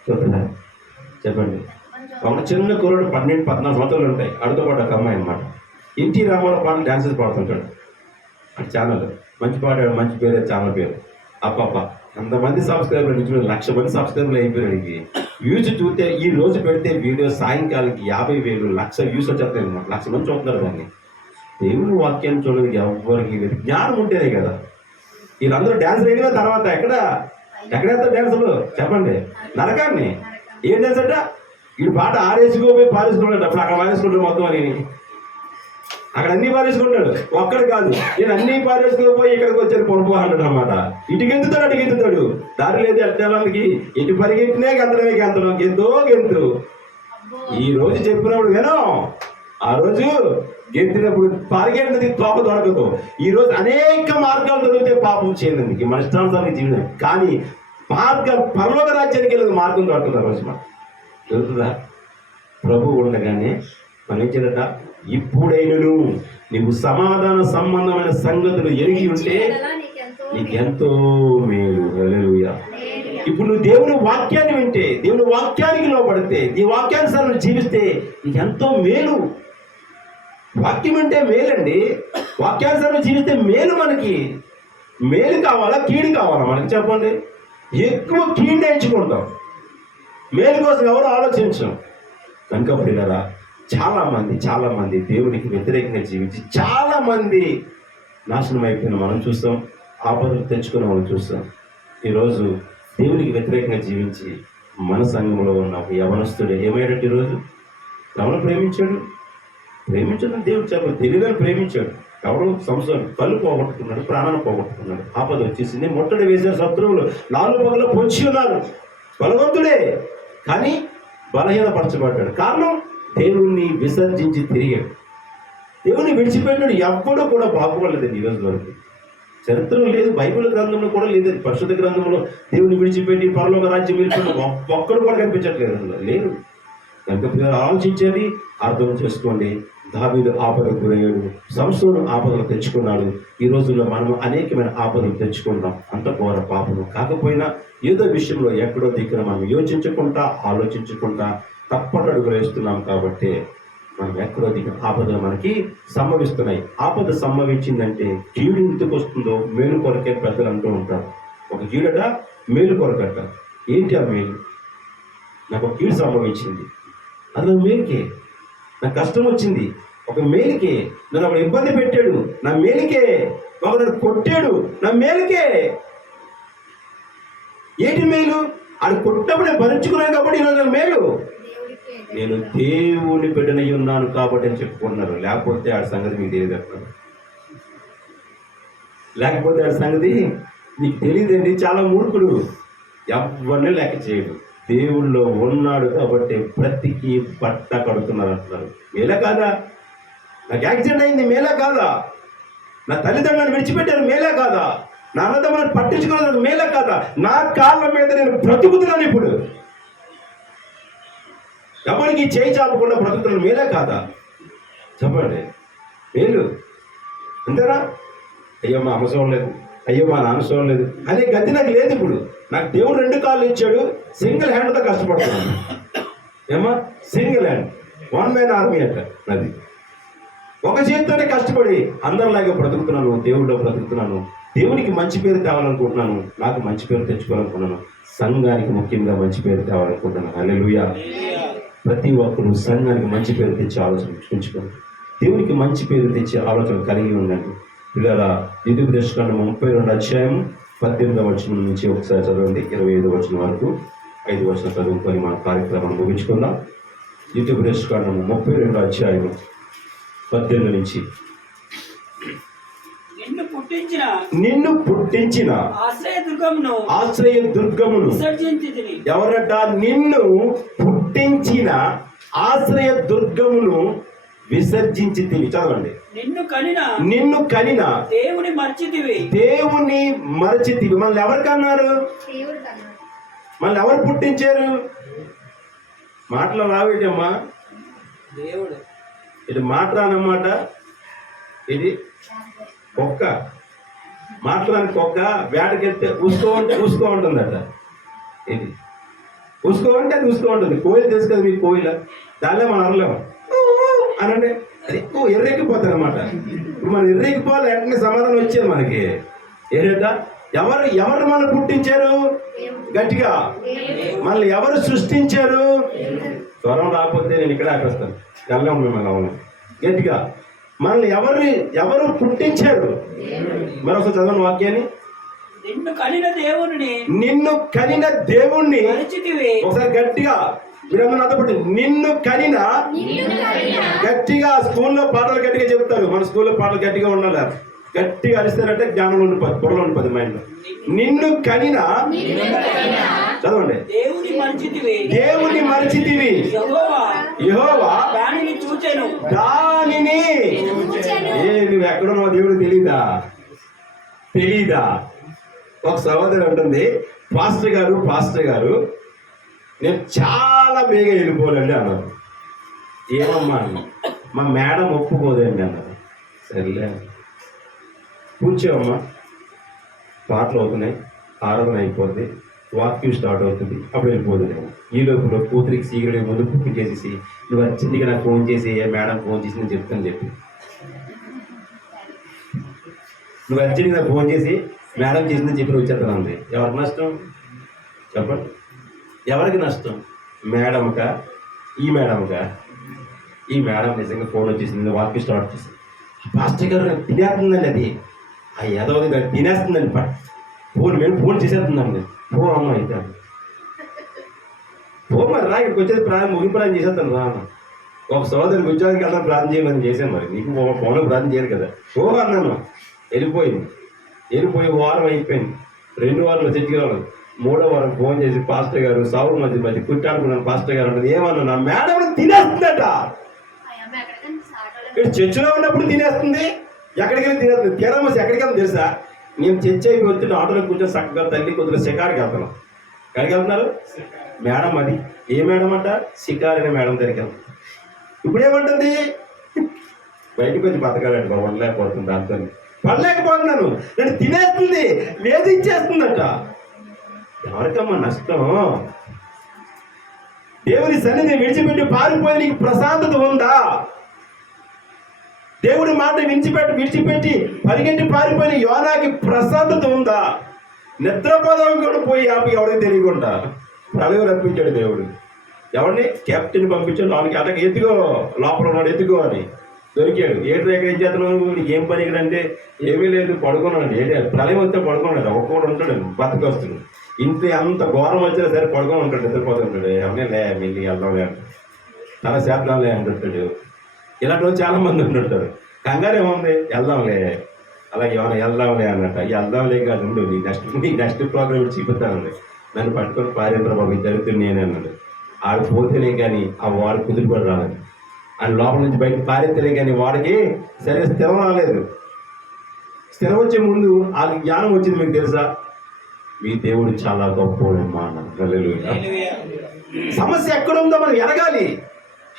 చూద్దా చెప్పండి. ఒక చిన్న కుర్రాడు 12-14 సంవత్సరాలు ఉంటాయి, అడుగుతో పాటు ఒక అమ్మాయి అనమాట. ఎన్టీ రామారావు పాటలు డాన్సెస్ పాడుతుంటాడు. ఆ ఛానల్ మంచి పాడాడు, మంచి పేరు ఛానల్ పేరు. అప్ప అంతమంది సబ్స్క్రైబర్లు నుంచి 1,00,000 మంది సబ్స్క్రైబర్లు అయిపోయాడు. వ్యూస్ చూస్తే ఈ రోజు పెడితే వీడియో సాయంకాలానికి 50,000 1,00,000 వ్యూస్ వచ్చేస్తాయి అనమాట. 1,00,000 మంది చూస్తున్నారు దాన్ని. దేవుని వాక్యాన్ని చూడడానికి ఎవరికి లేదు, జ్ఞానం ఉంటేనే కదా. వీళ్ళందరూ డ్యాన్స్ రెడీగా తర్వాత ఎక్కడేస్తారు డ్యాన్సులు చెప్పండి. నరకాన్ని ఏం డ్యాన్స్ అంట, వీడు పాట ఆరేసుకోపోయి పారేసుకుంటాడు. అప్పుడు అక్కడ పారేసుకుంటాడు మొత్తం అని, అక్కడ అన్ని పారేసుకుంటాడు. ఒక్కడు కాదు, నేను అన్ని పారేసుకోపోయి ఇక్కడికి వచ్చాను పొరపు అంటాడు అనమాట. ఇటుకెందుతాడు అటుకెందుతాడు, దారి లేదు ఎట్టడానికి. ఇటు పరిగెట్టినే గంతడం గెంతు. ఈ రోజు చెప్పినప్పుడు వినో, ఆ రోజు గెంతినప్పుడు పరిగెట్టినది తోక దొరకదు. ఈ రోజు అనేక మార్గాలు దొరికితే పాపం చేయడానికి మన ఇష్టానుసారం జీవితం. కానీ పరలోక రాజ్యానికి వెళ్ళేది మార్గం దొరకదు. ఆ రోజు మనం దొరుకుతుందా? ప్రభు ఉండగానే మనం ఏం చేయాలట, ఇప్పుడైనను నీవు సమాధాన సంబంధమైన సంగతులు ఎరిగి ఉంటే నీకెంతో మేలు. హల్లెలూయా. ఇప్పుడు నువ్వు దేవుని వాక్యాన్ని వింటే, దేవుని వాక్యానికి లోపడితే, నీ వాక్యానుసారం జీవిస్తే నీకెంతో మేలు. వాక్యం అంటే మేలండి. వాక్యానుసారం జీవిస్తే మేలు. మనకి మేలు కావాలా కీడు కావాలా మనకి చెప్పండి. ఎక్కువ కీడు ఎంచుకుంటాం, మేలు కోసం ఎవరు ఆలోచించాం. కనుక పిల్లరా, చాలా మంది దేవునికి వ్యతిరేకంగా జీవించి చాలా మంది నాశనం అయిపోయిన మనం చూస్తాం, ఆపదలు తెచ్చుకున్న మనం చూస్తాం. ఈరోజు దేవునికి వ్యతిరేకంగా జీవించి మన సంఘంలో ఉన్న యవనస్తుడు ఏమయ్యాడంటే, ఈరోజు ఎవరు ప్రేమించాడు దేవుడు చెప్పాడు, తెలియదని ప్రేమించాడు. ఎవరు సంవత్సరం కళ్ళు పోగొట్టుకున్నాడు, ప్రాణాన్ని పోగొట్టుకున్నాడు. ఆపద వచ్చేసింది, ముట్టడి వేసిన శత్రువులు 4 పగలు పొంచి ఉన్నారు. బలవంతుడే కానీ బలహీనపరచబడ్డాడు. కారణం దేవుణ్ణి విసర్జించి తిరిగాడు. దేవుని విడిచిపెట్టాడు. ఎప్పుడూ కూడా బాగుపడలేదు. ఈ రోజు వరకు చరిత్రలో లేదు, బైబిల్ గ్రంథంలో కూడా లేదు. పరిశుద్ధ గ్రంథంలో దేవుని విడిచిపెట్టి పరలోక రాజ్యం వెళ్ళిపోయిన ఒక్కడు కూడా కనిపించట్లేదు, లేదు. కనుక ఆలోచించేది అర్థం చేసుకోండి. దావీదు ఆపదకు గురయ్యాడు, సంసోను ఆపదలు తెచ్చుకున్నాడు. ఈ రోజుల్లో మనం అనేకమైన ఆపదలు తెచ్చుకుంటాం. అంత ఘోర పాపము కాకపోయినా ఏదో విషయంలో ఎక్కడో దగ్గర మనం యోచించకుండా ఆలోచించకుండా తప్పటడుగులు వేస్తున్నాం. కాబట్టి మనం ఎక్కడో దిగిన ఆపదలు మనకి సంభవిస్తున్నాయి. ఆపద సంభవించిందంటే కీడు ఎందుకు వస్తుందో మేలు కొరకే పెద్దలు అంటూ ఉంటారు. ఒక కీడట మేలు కొరకట. ఏంటి ఆ మేలు? నాకు ఒక కీడు సంభవించింది, అది నా మేలుకే. నాకు కష్టం వచ్చింది, ఒక మేలుకే. నన్ను ఒకడు ఇబ్బంది పెట్టాడు, నా మేలుకే. ఒకడు నన్ను కొట్టాడు, నా మేలుకే. ఏంటి మేలు? అది కొట్టినప్పుడే భరించుకున్నాను కాబట్టి ఈరోజు మేలు. నేను దేవుని బిడ్డనై ఉన్నాను కాబట్టి అని చెప్పుకుంటున్నారు. లేకపోతే ఆడి సంగతి మీకు తెలియదు అంటున్నారు. లేకపోతే ఆడి సంగతి నీకు తెలియదండి. చాలా మూర్ఖుడు, ఎవరిని లెక్క చేయడు. దేవుళ్ళో ఉన్నాడు కాబట్టి ప్రతికి బట్ట కడుతున్నారు అంటున్నారు. మేలా కాదా? నాకు యాక్సిడెంట్ అయింది, మేలా కాదా? నా తల్లిదండ్రులను విడిచిపెట్టారు, మేలా కాదా? నా అన్నదమ్ములను పట్టించుకోవడం మేలా కాదా? నా కాళ్ళ మీద నేను బ్రతుకుతున్నాను. ఇప్పుడు ఎవరికి చేయి చాపకుండా బ్రతుకుతున్నాను, మేలా కాదా? చెప్పండి, మేలు. అంతేనా? అయ్యో మా అమ్మ చూడలేదు, అయ్యో మా నాన్న చూడలేదు అనే గతి నాకు లేదు. ఇప్పుడు నాకు దేవుడు 2 కాళ్ళు ఇచ్చాడు, సింగిల్ హ్యాండ్తో కష్టపడుతున్నాను. ఏమా? సింగిల్ హ్యాండ్, 1 man army అంట నాది. ఒక చేతితోనే కష్టపడి అందరిలాగే బ్రతుకుతున్నాను, దేవుడిలో బ్రతుకుతున్నాను. దేవునికి మంచి పేరు తేవాలనుకుంటున్నాను, నాకు మంచి పేరు తెచ్చుకోవాలనుకున్నాను, సంఘానికి ముఖ్యంగా మంచి పేరు తేవాలనుకుంటున్నాను. హల్లెలూయా. ప్రతి ఒక్కరు సంఘానికి మంచి పేరు తెచ్చే ఆలోచన ఉంచుకోండి. దేవునికి మంచి పేరు తెచ్చే ఆలోచన కలిగి ఉండండి. పిల్లల ద్వితీయోపదేశకాండము 32 నుంచి ఒకసారి చదవండి. 25 వరకు 5 వచనం చదువుకొని మన కార్యక్రమాన్ని ముగించుకుందాం. ద్వితీయోపదేశకాండము 32:18 నుంచి. నిన్ను పుట్టించిన ఆశ్రయ దుర్గమును ఎవరట? నిన్ను పుట్టించిన ఆశ్రయ దుర్గమును విసర్జించి తిని. చదవండి. నిన్ను కనిన దేవుని మరచితివి. మనల్ని ఎవరు కన్నారు? మనల్ని ఎవరు పుట్టించారు? మాటలు రావేటమ్మా, దేవుడు. ఇది మాట రానమాట. ఇది కుక్క మాట్లాడానికి కుక్క వేటకెళ్తే ఉసుకో అంటే ఉసుకో ఉంటుందట. ఇది ఉసుకో అంటే అది ఉసుకో ఉంటుంది. కోయిలు తెలుసు కదా మీకు, కోయిల దానిలో మనం అనలేము అనండి, అది ఎక్కువ ఎర్రెక్కిపోతుంది అనమాట. ఇప్పుడు మనం ఎర్రెక్కిపోవాలి, వెంటనే సమాధానం వచ్చేది మనకి. ఏంటంట? ఎవరు మనం పుట్టించారు? గట్టిగా. మనల్ని ఎవరు సృష్టించారు? త్వరం రాకపోతే నేను ఇక్కడ ఆపేస్తాను. వెళ్ళాం మిమ్మల్ని అవును గట్టిగా. మనల్ని ఎవరు పుట్టించారు? మరొకసారి చదవని వాక్యాన్ని. నిన్ను కనిన దేవుణ్ణి ఒకసారి గట్టిగా మీరందరూ నాతో పాటు నిన్ను కనిన. గట్టిగా స్కూల్లో పాటలు గట్టిగా చెప్తారు. మన స్కూల్లో పాటలు గట్టిగా ఉండాలి. గట్టిగా అరిస్తారంటే జ్ఞానం ఉండిపోద్ది, బుర్రలో ఉండిపోద్ది మైండ్ లో. నిన్ను కనిన చదవండి. దేవుని మరచితివి యెహోవా దానిని నువ్వు ఎక్కడున్నావో దేవుడు తెలీదా? ఒక సహోదరి ఉంటుంది, పాస్టర్ గారు నేను చాలా బేగా వెళ్ళిపోవాలండి అన్నారు. ఏమమ్మా అన్న? మా మేడం ఒప్పుకోదండి అన్నారు. సరేలే కూర్చోమ్మా, పాటలు అవుతున్నాయి, ఆరాధన అయిపోద్ది, వాక్యం స్టార్ట్ అవుతుంది, అప్పుడు వెళ్ళిపోతుంది. ఈ లోపల కూతురికి సీక్రెట్ ముందు బుకింగ్ చేసేసి నువ్వు వచ్చిందిగా నాకు ఫోన్ చేసి మేడం ఫోన్ చేసి నేను చెప్తాను చెప్పి, నువ్వు వచ్చింది నాకు ఫోన్ చేసి మేడం చేసిందని చెప్పి నువ్వు వచ్చేస్తాను అంది. ఎవరికి నష్టం చెప్పండి? ఎవరికి నష్టం? మేడంకా? ఈ మేడం నిజంగా ఫోన్ వచ్చేసింది, వాక్యం స్టార్ట్ చేసింది. పాస్టర్ గారు తినేస్తుందండి, అది ఆ ఏదోది తినేస్తుందండి, ఫోన్ చేసేస్తుందండి. ఫోన్ అమ్మ అయితే ఫోన్ మరి రా, ఇక్కడికి వచ్చేది ముగింపు ప్రార్థన చేసేస్తాను రా. ఒక సోదరికి ఉద్యోగానికి వెళ్తాను ప్రార్థన చేయమని చేశాను. మరి నీకు ఫోన్లో ప్రార్థన చేయరు కదా. అన్నాను, వెళ్ళిపోయి వారం అయిపోయింది. 2 వారాలు చర్చికి రావాలి. 3వ వారం ఫోన్ చేసి పాస్టర్ గారు సాగు మధ్య కుట్టాడుకున్నాను. పాస్టర్ గారు అన్నది ఏమన్నా, నా మేడం తినేస్తుందట. ఇక్కడ చర్చిలో ఉన్నప్పుడు తినేస్తుంది, ఎక్కడికి వెళ్ళి తినేస్తుంది. తీరమోసి ఎక్కడికి వెళ్తాను తెలుసా? నేను చర్చ అయిపోయి వచ్చి ఆటోలో కూర్చొని చక్కగా తల్లి కొద్దిగా షికారుకి వెళ్తాను. ఎక్కడికి వెళ్తున్నారు? మేడం అది ఏ మేడం అంట? షికారు అనే మేడం దగ్గరికి వెళ్తాను. ఇప్పుడు ఏమంటుంది? బయటకు వచ్చి బతకాలండి, వండలేకపోతుంది, దాంతో పడలేకపోతున్నాను, నేను తినేస్తుంది, వేధించేస్తుందట. ఎవరికమ్మా నష్టం? దేవుని సన్నిధిని విడిచిపెట్టి పారిపోయి నీకు ప్రశాంతత ఉందా? దేవుడి మాట విడిచిపెట్టి పరిగెట్టి పారిపోయిన యోనాకి ప్రశాంతత ఉందా? నిద్రపోదాం కూడా పోయి ఆపి ఎవరికి తెలియకుండా ప్రళయం రప్పించాడు దేవుడు. ఎవరిని? కెప్టెన్ పంపించాడు. వాళ్ళకి అతనికి ఎత్తుకో, లోపల ఉన్నాడు, ఎత్తుకో అని దొరికాడు. ఏడు దగ్గర ఏం చేస్తున్నావు, నీకు ఏం పని ఇక్కడ అంటే ఏమీ లేదు, పడుకున్నాడు. ఏంటి ప్రళయం వస్తే పడుకున్నాడు. ఒక్కొక్కడు ఉంటాడు బతకొస్తుడు. ఇంట్లో అంత ఘోరం వచ్చినా సరే పడుకొని ఉంటాడు, నిద్రపోతుంటాడు. ఎవరిని లే మీకు వెళ్దాంలే అంట, తల చేద్దాంలే అంటుంటాడు. ఇలాంటి వాళ్ళు చాలా మంది ఉంటుంటారు. కంగారు ఏముంది, వెళ్దాంలే, అలాగే ఏమైనా వెళ్దాంలే అన్నట్ట. వెళ్దాంలే కాదు, ఉండు నీ నెక్స్ట్ ప్రోగ్రామ్ చూపిస్తానండి. నన్ను పట్టుకొని పారేంద్ర బాబు జరుగుతుంది నేనే అన్నాడు. ఆడు పోతేనే కానీ ఆ వాడు కుదిరిపడి రాలేదు. ఆయన లోపల నుంచి బయటకు పారేస్తేనే కానీ వాడికి సరే స్థిరం రాలేదు. స్థిరం వచ్చే ముందు వాళ్ళకి జ్ఞానం వచ్చింది. మీకు తెలుసా, మీ దేవుడు చాలా గొప్పవాడమ్మా అన్నాడు. హల్లెలూయా. సమస్య ఎక్కడుందో మనం ఎరగాలి.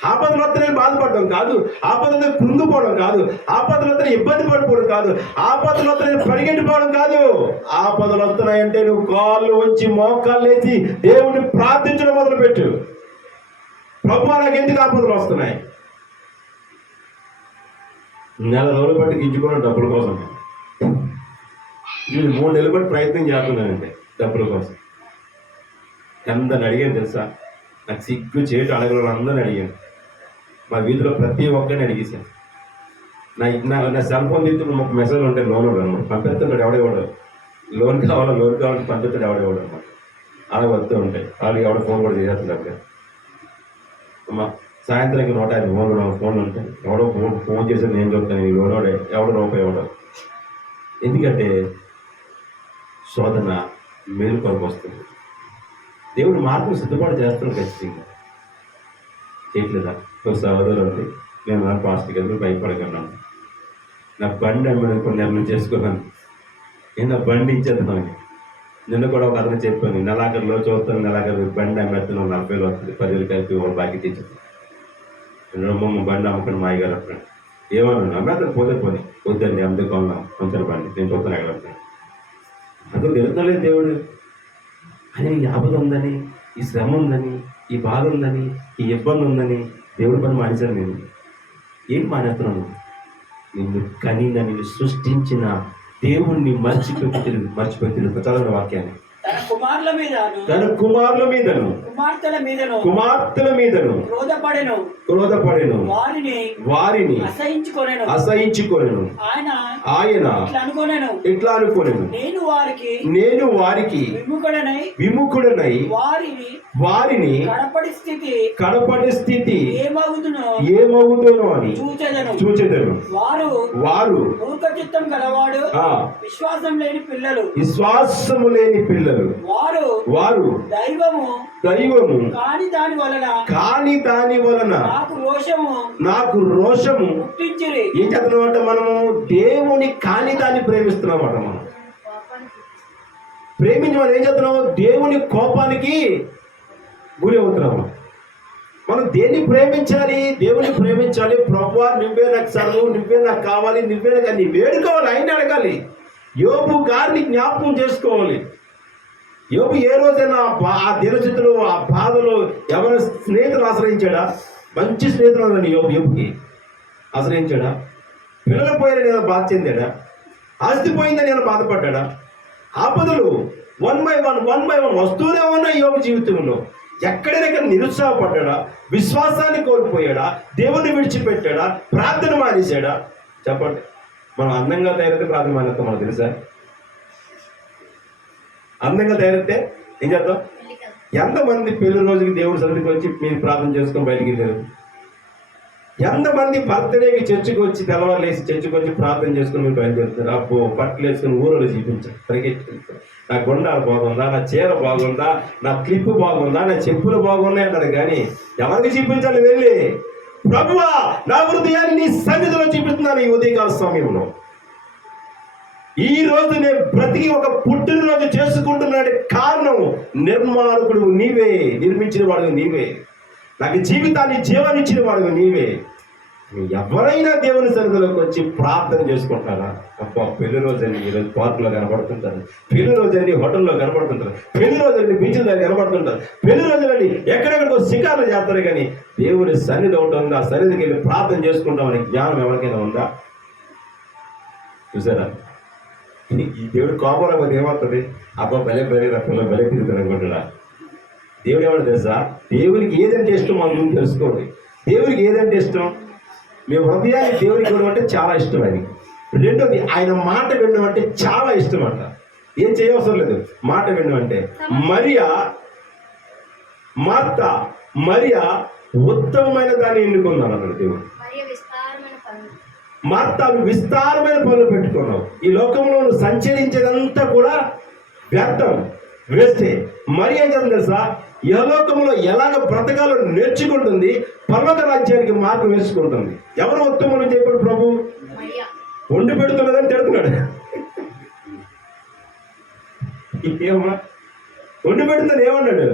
ఆపదలొత్తనే బాధపడడం కాదు, ఆపదలతో కృంగిపోవడం కాదు, ఆపదలొత్తనే ఇబ్బంది పడిపోవడం కాదు, ఆపదలొత్తనే పరిగెట్టిపోవడం కాదు. ఆపదలు వస్తున్నాయంటే నువ్వు కాళ్ళు ఉంచి మోకాళ్ళు వేసి దేవుడిని ప్రార్థించడం మొదలుపెట్టు. ప్రభువా నాకు ఎందుకు ఆపదలు వస్తున్నాయి? నెల రోజులు బట్టి గింజుకోవడం డబ్బుల కోసం. నేను 3 నెలలు బట్టి ప్రయత్నం చేస్తున్నానండి డబ్బుల కోసం. అందరిని అడిగాను తెలుసా, నాకు సిగ్గు చేటు అడగలను అందరిని అడిగాను. మా వీధిలో ప్రతి ఒక్కరిని అడిగేశాను. నా సెల్ ఫోన్ తీసుకుని ఒక మెసేజ్ ఉంటాయి, లోన్ అనమాట పంపిస్తుంటాడు. ఎవడేవాడు లోన్ కావాలంటే పంపిస్తాడు ఎవడేవాడు అనమాట. అలా వస్తూ ఉంటాయి. వాళ్ళు ఎవడ ఫోన్ కూడా చేసేస్తుంది. అప్పుడు అమ్మా సాయంత్రానికి 150 ఫోన్లు ఉంటాయి. ఎవడో ఫోన్ చేసేది నేను చెప్తాను, ఈ లోనోడే ఎవడో రూపాయి ఎవడో. ఎందుకంటే శోధన మేలు కొరకు వస్తుంది. దేవుడు మార్గం సిద్ధపాటు చేస్తాను ఖచ్చితంగా. చేయట్లేదా? ఒక సహోదరు ఉంది, నేను నా పాస్టర్ గారు భయపడగలను. నా బండి అమ్మని కొన్ని నెలలు చేసుకున్నాను. నేను నా బండి ఇచ్చేద్దామని నిన్న కూడా ఒక అతను చెప్పాను, నెలాఖరులో చూస్తాను, నెలాఖరు బండి అమ్మేస్తున్నాను, 40,000 వస్తుంది, 10,000 కలిపి వాళ్ళు బాకీ తెచ్చుతాను. బండి అమ్ముకుని మాయగారు అప్పుడు ఏమన్నాను, అమ్మేస్తాను పోతే పోనీ, వద్దండి అందుకు కొంచెం బండి నేను చూస్తాను ఎక్కడ అందుకు తెలుస్తలేదు దేవుడు అని. ఈ ఆపద ఉందని, ఈ శ్రమ ఉందని, ఈ బాధ ఉందని, ఈ ఇబ్బంది ఉందని దేవుడి పని మానేశాను. నేను ఏం మానేస్తున్నాను? నిన్ను కనిన నిన్ను సృష్టించిన దేవుణ్ణి మర్చిపోయి తిరుగుతా. చదవండి వాక్యాన్ని. తన కుమారుల మీదను కుమార్తెల మీదను క్రోధపడెను, వారిని అసహించుకొనెను. ఆయన ఇట్లా అనుకొనెను, నేను వారికి విముఖుడనై వారిని కడపటి స్థితి ఏమవుతునో అని చూచెదను. వారు విశ్వాసము లేని పిల్లలు, వారు దైవము కాని దాని వలన నాకు రోషము ఏం చేస్తున్నామంట? మనము దేవుని కాని దాన్ని ప్రేమిస్తున్నామట. మనం ప్రేమించి మనం ఏం చేస్తున్నాము? దేవుని కోపానికి గురి అవుతున్నాము. మనం దేన్ని ప్రేమించాలి? దేవుని ప్రేమించాలి. ప్రభువా నువ్వే నాకు సర్వం, నువ్వే నాకు కావాలి, నువ్వే నాకు నీ వేడుకోవాలి, ఆయన అడగాలి. యోబు గారిని జ్ఞాపకం చేసుకోవాలి. యోబు ఏ రోజైనా ఆ దినస్థితిలో, ఆ బాధలో ఎవరైనా స్నేహితులు ఆశ్రయించాడా? మంచి స్నేహితులు యోబుకి ఆశ్రయించాడా? పిల్లలు పోయారని నేను బాధ చెందాడా? ఆస్తి పోయిందని నేను బాధపడ్డా? ఆపదలు 1 by 1 వస్తూనే ఉన్నాయి యోబు జీవితంలో. ఎక్కడైనా నిరుత్సాహపడ్డా? విశ్వాసాన్ని కోల్పోయాడా? దేవుణ్ణి విడిచిపెట్టాడా? ప్రార్థన మానేశాడా? చెప్పండి. మనం అందంగా తయారైతే ప్రార్థన మానేస్తాం. మనకు తెలుసా? అందంగా తయారైతే ఏం చేద్దాం? ఎంతమంది పెళ్లి రోజుకి దేవుడి సన్నిధికి వచ్చి మీరు ప్రార్థన చేసుకొని బయటికి వెళ్ళారు? ఎంతమంది బర్త్డేకి చర్చికి వచ్చి తెల్లవారు వేసి చర్చికి వచ్చి ప్రార్థన చేసుకుని మీరు బయలుదేరుతారు? అబ్బో బట్టలు వేసుకుని ఊళ్ళో చూపించారు, పరిగెత్తుకుంటారు. నా గుండాలు బాగుందా, నా చీర బాగుందా, నా క్లిప్ బాగుందా, నా చెప్పులు బాగున్నాయి అన్నాడు. కానీ ఎవరికి చూపించాలి? వెళ్ళి ప్రభువా నా హృదయాన్ని నీ సన్నిధిలో చూపిస్తున్నాను ఈ ఉదయకాల సమయంలో. ఈ రోజు నేను బ్రతికి ఒక పుట్టినరోజు చేసుకుంటున్నాడు. కారణం నిర్మాణకుడు నీవే, నిర్మించిన వాడు నీవే, నాకు జీవితాన్ని జీవనిచ్చిన వాడు నీవే. ఎవరైనా దేవుని సన్నిధిలోకి వచ్చి ప్రార్థన చేసుకుంటారా? అబ్బా పెళ్లి రోజండి ఈరోజు పార్కులో కనబడుతుంటారు, పెళ్లి రోజండి హోటల్లో కనబడుతుంటారు, పెళ్లి రోజండి బీచ్ల దగ్గర కనబడుతుంటారు, పెళ్లి రోజులండి ఎక్కడెక్కడికో శిఖార్లు చేస్తారు. కానీ దేవుని సన్నిధి ఒకటి ఉంది, ఆ సన్నిధికి వెళ్ళి ప్రార్థన చేసుకుంటామని జ్ఞానం ఎవరికైనా ఉందా? చూసారా? ఈ దేవుడు కోపంలో పోతే ఏమవుతుంది? అబ్బా భలే నా పిల్లలు భలే తిరుగుతారు అనుకుంటాడా? దేవుడు ఏమన్నా తెలుసా? దేవునికి ఏదంటే ఇష్టం మనం ముందు తెలుసుకోండి. దేవునికి ఏదంటే ఇష్టం? మీ హృదయాన్ని దేవునికి ఇవ్వడం అంటే చాలా ఇష్టం. అది రెండోది, ఆయన మాట వినడం అంటే చాలా ఇష్టం అంట. ఏం చేయవసరం లేదు, మాట వినడం అంటే. మరియా ఉత్తమమైన దాన్ని ఎన్నుకున్నాను అక్కడ దేవుడు. మార్తాను విస్తారమైన పనులు పెట్టుకున్నావు. ఈ లోకంలో నువ్వు సంచరించేదంతా కూడా వ్యర్థం, వేస్తే. మరి ఏం చేస్తుంది తెలుసా? యలోకంలో ఎలాగ బ్రతకాలో నేర్చుకుంటుంది, పర్వత రాజ్యానికి మార్గం వేసుకుంటుంది. ఎవరు ఉత్తములు చెప్పాడు ప్రభు? వండి పెడుతున్నదని తిడుతున్నాడు. ఏమన్నా వండి పెడుతుంది ఏమన్నాడు?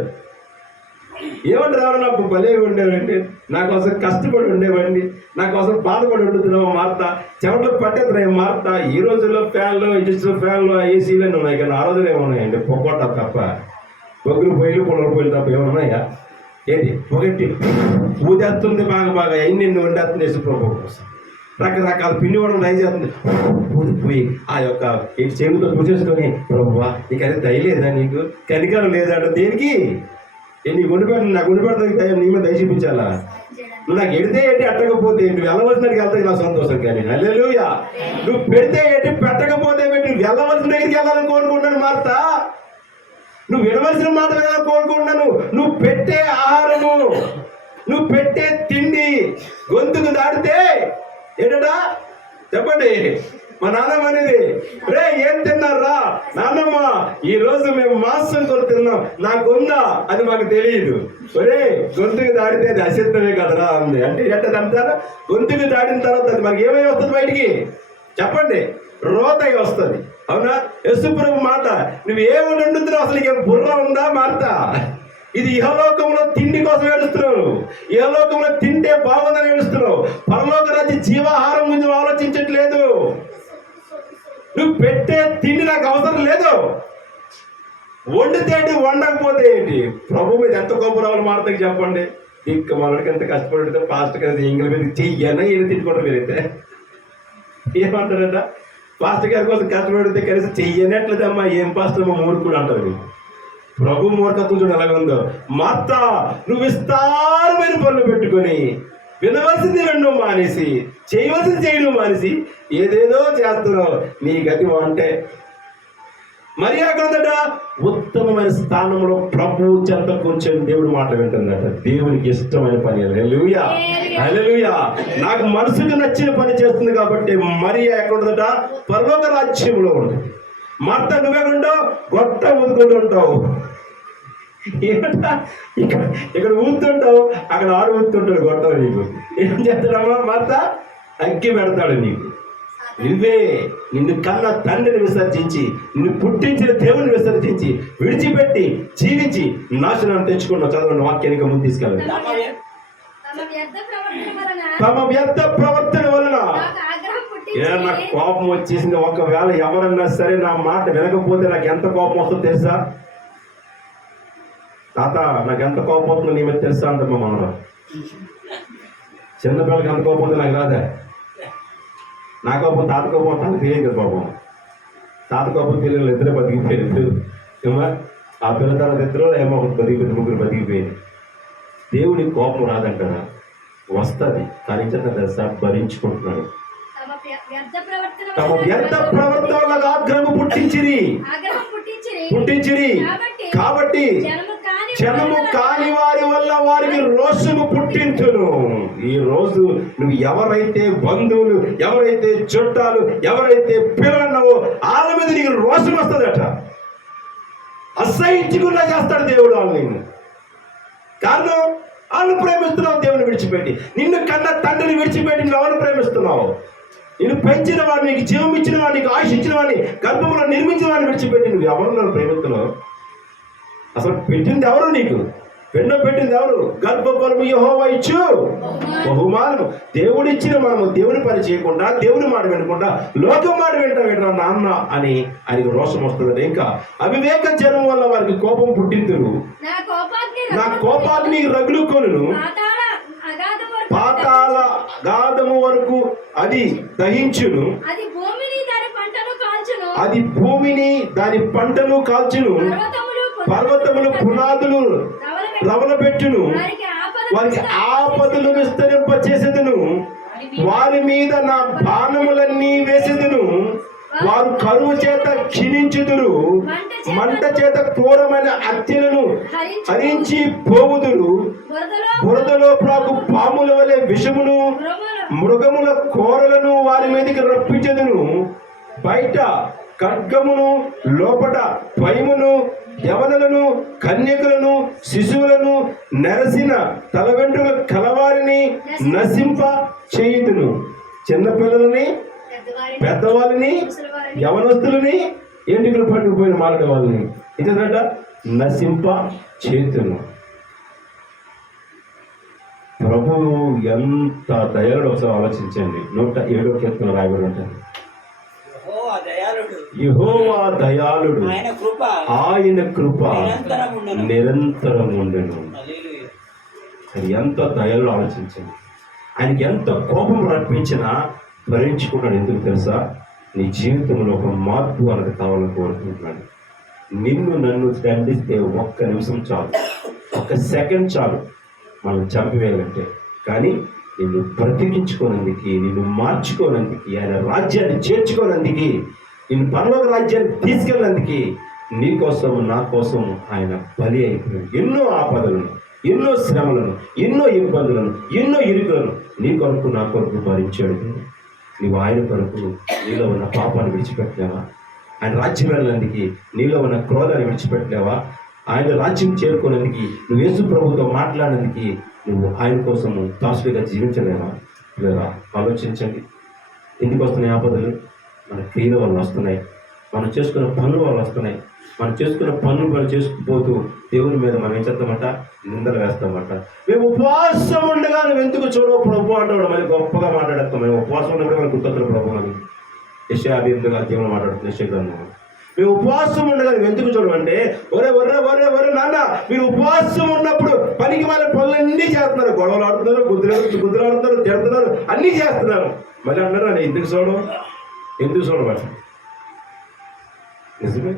ఏమంటారు? ఎవరు నాకు భలే ఉండేవండి, నా కోసం కష్టపడి ఉండేవండి, నా కోసం బాధపడి ఉండుతున్నావు మార్త, చెమటలు పట్టేస్తున్నాయి మార్త. ఈ రోజుల్లో ఫ్యాన్లు, ఇండస్ట్రియల్ ఫ్యాన్లు, ఏసీలు ఉన్నాయి, కానీ ఆ రోజులు ఏమున్నాయండి? పొగొట్ట తప్ప, బొగ్గులు పొయ్యిలు పుల్లలు పొయ్యిలు తప్ప ఏమున్నాయా? ఏంటి ఒకటి ఊదేస్తుంది బాగా ఎన్ని వండేస్తుంది వేసి ప్రభు కోసం. రకరకాల పిండి కూడా ట్రై చేస్తుంది, ఊదిపోయి ఆ యొక్క చెవుతో చూసేసుకొని ప్రభువా నీకు అది దయలేదా, నీకు కనికరం లేదా అంటే దేనికి? నీకు వండిపెట్ట, నాకు వండిపెడతానికి నీ మీద దయ చూపించాలా? నువ్వు నాకు ఎడితే ఏంటి, అట్టకపోతే నువ్వు వెళ్ళవలసినకి వెళ్తాయి నా సంతోషం. కానీ హల్లెలూయా, నువ్వు పెడితే ఏంటి, పెట్టకపోతే ఏంటి, నువ్వు వెళ్ళవలసిన దగ్గరికి వెళ్ళాలని కోరుకుంటున్నాను మార్త. నువ్వు వినవలసిన మాట వినాలని కోరుకుంటున్నాను. నువ్వు పెట్టే ఆహారము, నువ్వు పెట్టే తిండి గొంతుకు దాటితే ఏంటా చెప్పండి? మా నాన్నమ్మ అనేది, రే ఏం తిన్నారా నాన్నమ్మ, ఈ రోజు మేము మాంసం కూర తిన్నాం, నాకుందా అది మాకు తెలియదు. ఒరే గొంతుకు దాడితే అది అసిద్ధమే కదరా అంది. అంటే ఎట్ట అంటారా? గొంతుకు దాడిన తర్వాత అది మనకి ఏమై వస్తుంది బయటికి? చెప్పండి, రోతై వస్తుంది. అవునా? యేసుప్రభు మాట, నువ్వు ఏమి వండుతున్నావు? అసలు నీకు బుర్ర ఉందా మార్త? ఇది ఇహలోకంలో తిండి కోసం ఏడుస్తున్నావు, ఇహలోకంలో తింటే బాగుందని ఏడుస్తున్నావు, పరలోక రాజ్య జీవాహారం గురించి ఆలోచించట్లేదు. నువ్వు పెట్టే తిండి నాకు అవసరం లేదు, వండితే ఏంటి, వండకపోతే ఏంటి? ప్రభు మీద ఎంత కోపం రావాలి మార్తకి చెప్పండి. ఇంకా మనకి ఎంత కష్టపడితే పాస్ట్ కదా ఇంగ్లీష్ మీద చెయ్యనా ఏది తిట్టుకుంటారు మీరైతే? ఏమంటారట? పాస్టర్ గారి కోసం కష్టపడితే కనీసం చెయ్యనట్లేదమ్మా, ఏం పాస్టర్ అమ్మా మూర్ఖుడు అంటారు. ప్రభు మూర్ఖత్వం చూడు ఎలాగుందో. మార్త నువ్వు విస్తారమైన పనులు పెట్టుకొని వినవలసింది వినడం మానేసి, చేయవలసింది చేయడం మానేసి ఏదేదో చేస్తున్నావు. నీ గతి అంటే మరి అక్కడదట ఉత్తమమైన స్థానంలో ప్రభు చెంత కూర్చొని దేవుడు మాట వింటుందట. దేవునికి ఇష్టమైన పని. హల్లెలూయా, హల్లెలూయా. నాకు మనసుకు నచ్చిన పని చేస్తుంది కాబట్టి మరి ఎక్కడదట? పరలోక రాజ్యంలో ఉంటుంది. మార్త నువ్వెక్కడుంటావు? గొట్ట ఊదుకుంటూ ఉంటావు. ఏమంట? ఇక్కడ ఊదుతుంటావు, అక్కడ ఆడు ఊదుతుంటాడు గొట్టం. నీకు ఏం చేస్తాడమ్మా మార్త? అగ్గి పెడతాడు నీకు. నువ్వే నిన్ను కన్న తండ్రిని విసర్జించి, నిన్ను పుట్టించిన దేవుని విసర్జించి, విడిచిపెట్టి జీవించి నాశనం తెచ్చుకున్నావు. చదవండి వాక్యానికి ముందు తీసుకెళ్ళండి. తమ వ్యర్థ ప్రవర్తన వలన నాకు కోపం వచ్చేసింది. ఒకవేళ ఎవరన్నా సరే నా మాట వినకపోతే నాకు ఎంత కోపం వస్తుందో తెలుసా? తాత నాకు ఎంత కోపం వస్తుందో నీ మీద తెలుసా అంటారు మా మనలో. చిన్నపిల్లలకి ఎంత కోపం వస్తుందో నాకు రాదా? నా కోపం తాత కోపం అంటే తెలియదు కదా పాపం. తాత కోపం తెలియదు, ఇద్దరే బతికిపోయారు. ఏమో ఆ పిల్ల తర్వాత ఇద్దరు ఏమో ఒకటి బతికిపోయింది, ముగ్గురు బతికిపోయింది. దేవుడికి కోపం రాదంటారా? వస్తుంది, కానీ చిన్న తెలుసా భరించుకుంటున్నాడు. తమ వ్యర్థ ప్రవర్తన ఆగ్రహము పుట్టించిరి కాబట్టి జనము కాని వారి వల్ల వారికి రోషము పుట్టించును. ఈ రోజు నువ్వు ఎవరైతే బంధువులు, ఎవరైతే చుట్టాలు, ఎవరైతే పిల్లన్నావో వాళ్ళ మీద నీకు రోషం వస్తుందట. అసహించకుండా చేస్తాడు దేవుడు వాళ్ళని. కారణం వాళ్ళు ప్రేమిస్తున్నావు దేవుని విడిచిపెట్టి. నిన్ను కన్న తండ్రిని విడిచిపెట్టి నువ్వు ఎవరిని ప్రేమిస్తున్నావు? నిన్ను పెంచిన వాడిని, నీకు జీవం ఇచ్చిన వాడిని, నీకు ఆయుష్ ఇచ్చిన వాడిని, గర్భంలో నిర్మించిన వాడిని విడిచిపెట్టి నువ్వు ఎవరు నన్ను ప్రేమిస్తున్నావు? అసలు పెట్టింది ఎవరు నీకు? పిండం పెట్టింది ఎవరు? గర్భఫలము యెహోవా ఇచ్చు బహుమానము. దేవుడిచ్చిన మనము దేవుని పని చేయకుండా, దేవుని మాట వినకుండా లోకం మాట వింటాం ఏంటా నాన్న అని ఆయనకు రోషం వస్తుంది. ఇంకా అవివేక జనం వల్ల వారికి కోపం పుట్టింతురు, నా కోపాగ్ని రగులుకొనును, పాతాళ గాధము వరకు అది దహించును, అది భూమిని దాని పంటను కాల్చును, పర్వతములు పునాదులు రవలబెట్టును, వారికి ఆపదలు విస్తరింప చేసేదను, వారి మీద నా బాణములన్నీ వేసేదను, వారు కరువు చేత క్షీణించుదురు, మంట చేత క్రూరమైన హత్యలను హరించి పోవుదురు, బురదలో ప్రాకు పాముల వలె విషమును మృగముల కోరలను వారి మీదకి రప్పించెదను, బయట ఖడ్గమును లోపట భయమును యవనులను కన్యకులను శిశువులను నెరసిన తల వెంట్రుకల కలవారిని నశింప చేయుదును, చిన్నపిల్లలని పెద్దవాళ్ళని యవనస్తులని ఎండికలు పట్టుకుపోయిన మారడ వాళ్ళని ఇదేంట నశింప చేతును. ప్రభువు ఎంత దయాళుడు ఒకసారి ఆలోచించండి. 107వ కీర్తన రాయబడి ఉంటుంది, యెహోవా దయాళుడు, ఆయన కృప నిరంతరం ఉండెను. ఎంత దయాళుడు ఆలోచించండి. ఆయనకి ఎంత కోపం రప్పించినా భరించుకున్నాడు. ఎందుకు తెలుసా? నీ జీవితంలో ఒక మార్పు అన్నది కావాలని కోరుకుంటున్నాడు. నిన్ను నన్ను దండిస్తే ఒక్క నిమిషం చాలు, ఒక్క సెకండ్ చాలు మనం చంపివేయాలంటే. కానీ నిన్ను బ్రతికించుకోనందుకు, నిన్ను మార్చుకోనందుకు, ఆయన రాజ్యాన్ని చేర్చుకోనందుకు, నిన్ను పరలోక రాజ్యాన్ని తీసుకెళ్ళినందుకు నీ కోసం నా కోసం ఆయన బలి అయిపోయాడు. ఎన్నో ఆపదలను, ఎన్నో శ్రమలను, ఎన్నో ఇబ్బందులను, ఎన్నో ఇరుకులను నీ కొరకు నా కొరకు భరించాడు. నీవు ఆయన కొరకు నీలో ఉన్న పాపాన్ని విడిచిపెట్టలేవా? ఆయన రాజ్యం వెళ్ళడానికి నీలో ఉన్న క్రోధాన్ని విడిచిపెట్టలేవా? ఆయన రాజ్యం చేరుకోనందుకు, నువ్వు యేసు ప్రభుతో మాట్లాడినందుకు నువ్వు ఆయన కోసము దాసుడిగా జీవించలేవా? లేదా ఆలోచించండి. ఎందుకు వస్తున్నాయి ఆపదలు? మన క్రియల వల్ల వస్తున్నాయి, మనం చేసుకున్న పనుల వల్ల వస్తున్నాయి. మనం చేసుకున్న పనులు చేసుకుపోతూ దేవుని మీద మనం ఏం చేస్తామంట? నిందలు వేస్తామంట. మేము ఉపవాసం ఉండగా నువ్వు ఎందుకు చూడవు ప్రభు అంటాడు. మరి గొప్పగా మాట్లాడేస్తాం. మేము ఉపవాసం ఉన్నప్పుడు మనకు గుర్తొస్తారు ప్రభు అని. యెషయా 58గా దేవుని మాట్లాడుతుంది యెషయా గ్రంథం. మేము ఉపవాసం ఉండగా నువ్వు ఎందుకు చూడవంటే, ఒరే ఒర్రే ఒర్రే ఒరే నాన్న, మీరు ఉపవాసం ఉన్నప్పుడు పనికి వాళ్ళ పనులన్నీ చేస్తున్నారు, గొడవలు ఆడుతున్నారు, గుద్దులు ఆడుతున్నారు, తిడుతున్నారు, అన్నీ చేస్తున్నారు. మళ్ళీ అన్నారు అని ఎందుకు చూడబట్ట. నిజమే,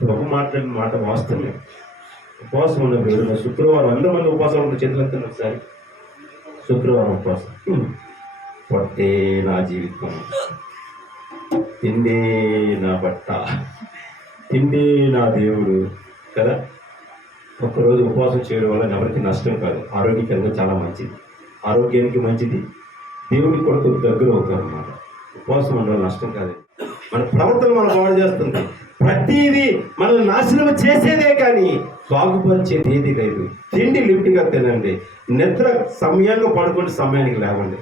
ప్రభు మాట్లాడిన మాట వాస్తవమే. ఉపవాసం ఉన్నప్పుడు శుక్రవారం అందరూ మంది ఉపవాసం ఉంటే చేతులు ఎత్తండి ఒకసారి. శుక్రవారం ఉపవాసం. పొట్టే నా జీవితం, తిండే నా బట్ట, తిండే నా దేవుడు కదా. ఒక్కరోజు ఉపవాసం చేయడం వల్ల ఎవరికి నష్టం కాదు, ఆరోగ్యకరంగా చాలా మంచిది. ఆరోగ్యానికి మంచిది, దేవుడి కొరకు దగ్గర అవుతారు అన్నమాట. ఉపవాసం ఉండడం నష్టం కాదు. మన ప్రవర్తన మనం బాగు చేస్తుంది. ప్రతిదీ మనల్ని నాశనం చేసేదే కానీ బాగుపరిచేది ఏది లేదు. తిండి లిమిట్గా తినండి, నిద్ర సమయంగా పడుకుంటే సమయానికి లేవండి.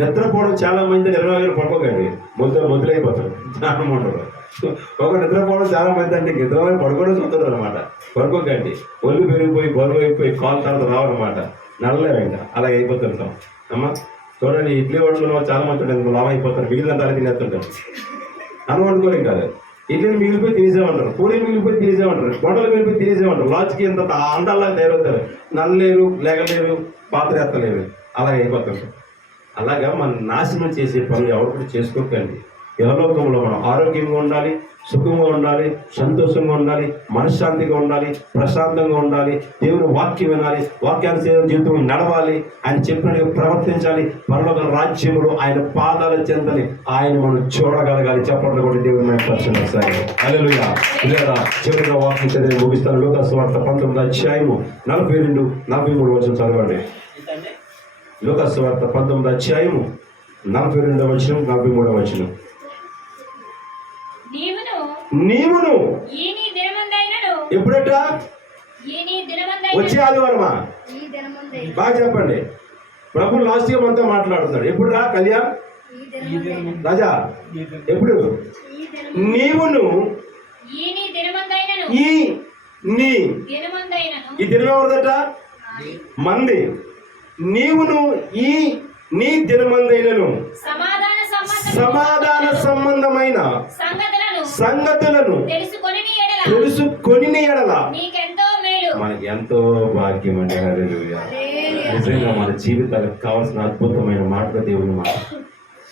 నిద్రపోవడం చాలా మంది 20 గంటలు పడుకోకండి, మొదలైపోతారు, జ్ఞానం ఉండదు. ఒక నిద్రపోవడం చాలా మంది అంటే నిద్రలో పడుకోవడం చూస్తారు అనమాట. పడుకోకండి, ఒళ్ళు పెరిగిపోయి బరువు అయిపోయి కాలు తర్వాత రావన్నమాట, నల్లవేంట అలా అయిపోతుంటాం. అమ్మ చూడండి, ఇడ్లీ వంటలో చాలా మంది లాభం అయిపోతారు, మిగిలిన తల తినేస్తుంటారు. అన్నం వండుకోలేం కాదు, ఇడ్లీని మిగిలిపోయి తినేసేమంటారు, పూరి మిగిలిపోయి తినేసేమంటారు, వంటలు మిగిలిపోయి తినేసేమంటారు. లాస్ట్కి ఎంత అందాల్లాగా తయారవుతారు, నల్లలేరు, లేగలేరు, పాత్ర ఎత్తలేరు, అలాగే అయిపోతుంటారు. అలాగా మనం నాశనం చేసే పనులు ఎవరు చేసుకోకండి. యహలోకంలో మనం ఆరోగ్యంగా ఉండాలి, సుఖంగా ఉండాలి, సంతోషంగా ఉండాలి, మనశ్శాంతిగా ఉండాలి, ప్రశాంతంగా ఉండాలి, దేవుని వాక్యం వినాలి, వాక్యానుసార జీవితంలో నడవాలి, ఆయన చెప్పినట్టుగా ప్రవర్తించాలి. పరలోక రాజ్యంలో ఆయన పాదాల చెందని ఆయన మనం చూడగలగాలి. చెప్పట్లు కూడా దేవుని మన పరిచయం వస్తాయి. హల్లెలూయా. లేదా చివరిగా వాక్యం చదివి ముగిస్తాను. లూకాసు వార్త 19వ అధ్యాయము 42, 43 వచనం చదవండి. లూకాసు వార్త 19వ అధ్యాయము 42వ వచనం, 43వ వచనం. నీవును ఎప్పుడట? వచ్చే ఆదివారమా? బాగా చెప్పండి. ప్రభు లాస్ట్ గా మనతో మాట్లాడుతున్నాడు. ఎప్పుడు రా కళ్యాణ్ రాజా? ఎప్పుడు? నీవును ఈ నీ దినమందైనను ఈ దినం ఎవరిదట? మంది. నీవును ఈ నీ దినమందైనను సమాధాన సంబంధమైన సంగతులను తెలుసుకొని ఎడల నీకెంతో మేలు. మనకి ఎంతో భాగ్యం అండి. హల్లెలూయా. నిజంగా మన జీవితాలకు కావాల్సిన అద్భుతమైన మాటలు దేవుని మాట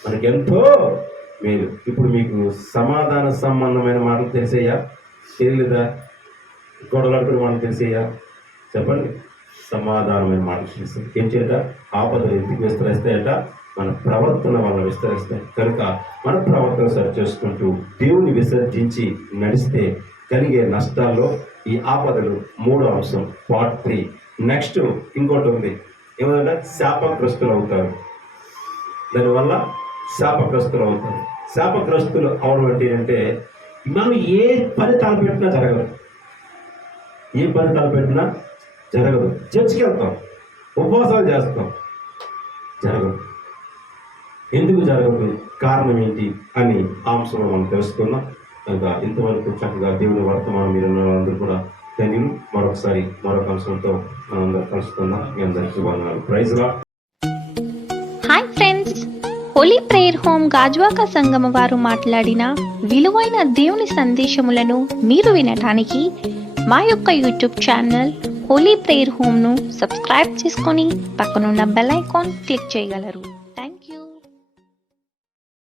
మనకి ఎంతో మేలు. ఇప్పుడు మీకు సమాధాన సంబంధమైన మాటలు తెలిసేయా? తెలియదా? గొడవలాడుకునే మాటలు తెలిసేయా? చెప్పండి. సమాధానమైన మాటలు తెలిసి ఏం చేయట? ఆపదలు ఎందుకు విస్తరిస్తాయట? మన ప్రవర్తన వల్ల విస్తరిస్తాయి. కనుక మన ప్రవర్తన సరి చేసుకుంటూ దేవుని విసర్జించి నడిస్తే కలిగే నష్టాల్లో ఈ ఆపదలు 3వ అంశం, పార్ట్ 3. నెక్స్ట్ ఇంకోటి ఉంది, ఏమంటే శాపగ్రస్తులు అవుతారు. దానివల్ల శాపగ్రస్తులు అవుతారు. శాపగ్రస్తులు అవడం అంటే మనం ఏ పని తలపెట్టినా జరగదు. ఏ పని తలపెట్టినా జరగదు. చర్చికి వెళ్తాం, ఉపవాసాలు చేస్తాం, జరగదు. ఎందుకు జరగదు? కారణం ఏంటి అని అంశంలో మనం తెలుసుకుందాం. కనుక ఇంతవరకు చక్కగా దేవుని వర్తమానం మీరు అందరూ కూడా ధన్యులు. మరొకసారి మరొక అంశంతో మనందరూ కలుసుకుందాం. మీ అందరికీ వందనాలు. Praise lord. Hi friends, holy prayer home Gajuwaka సంఘం వారు మాట్లాడిన విలువైన దేవుని సందేశములను మీరు వినటానికి మా యొక్క యూట్యూబ్ ఛానల్ హోలీ ప్రేయర్ హోమ్ను సబ్స్క్రైబ్ చేసుకొని పక్కనున్న బెల్ ఐకాన్ క్లిక్ చేయగలరు.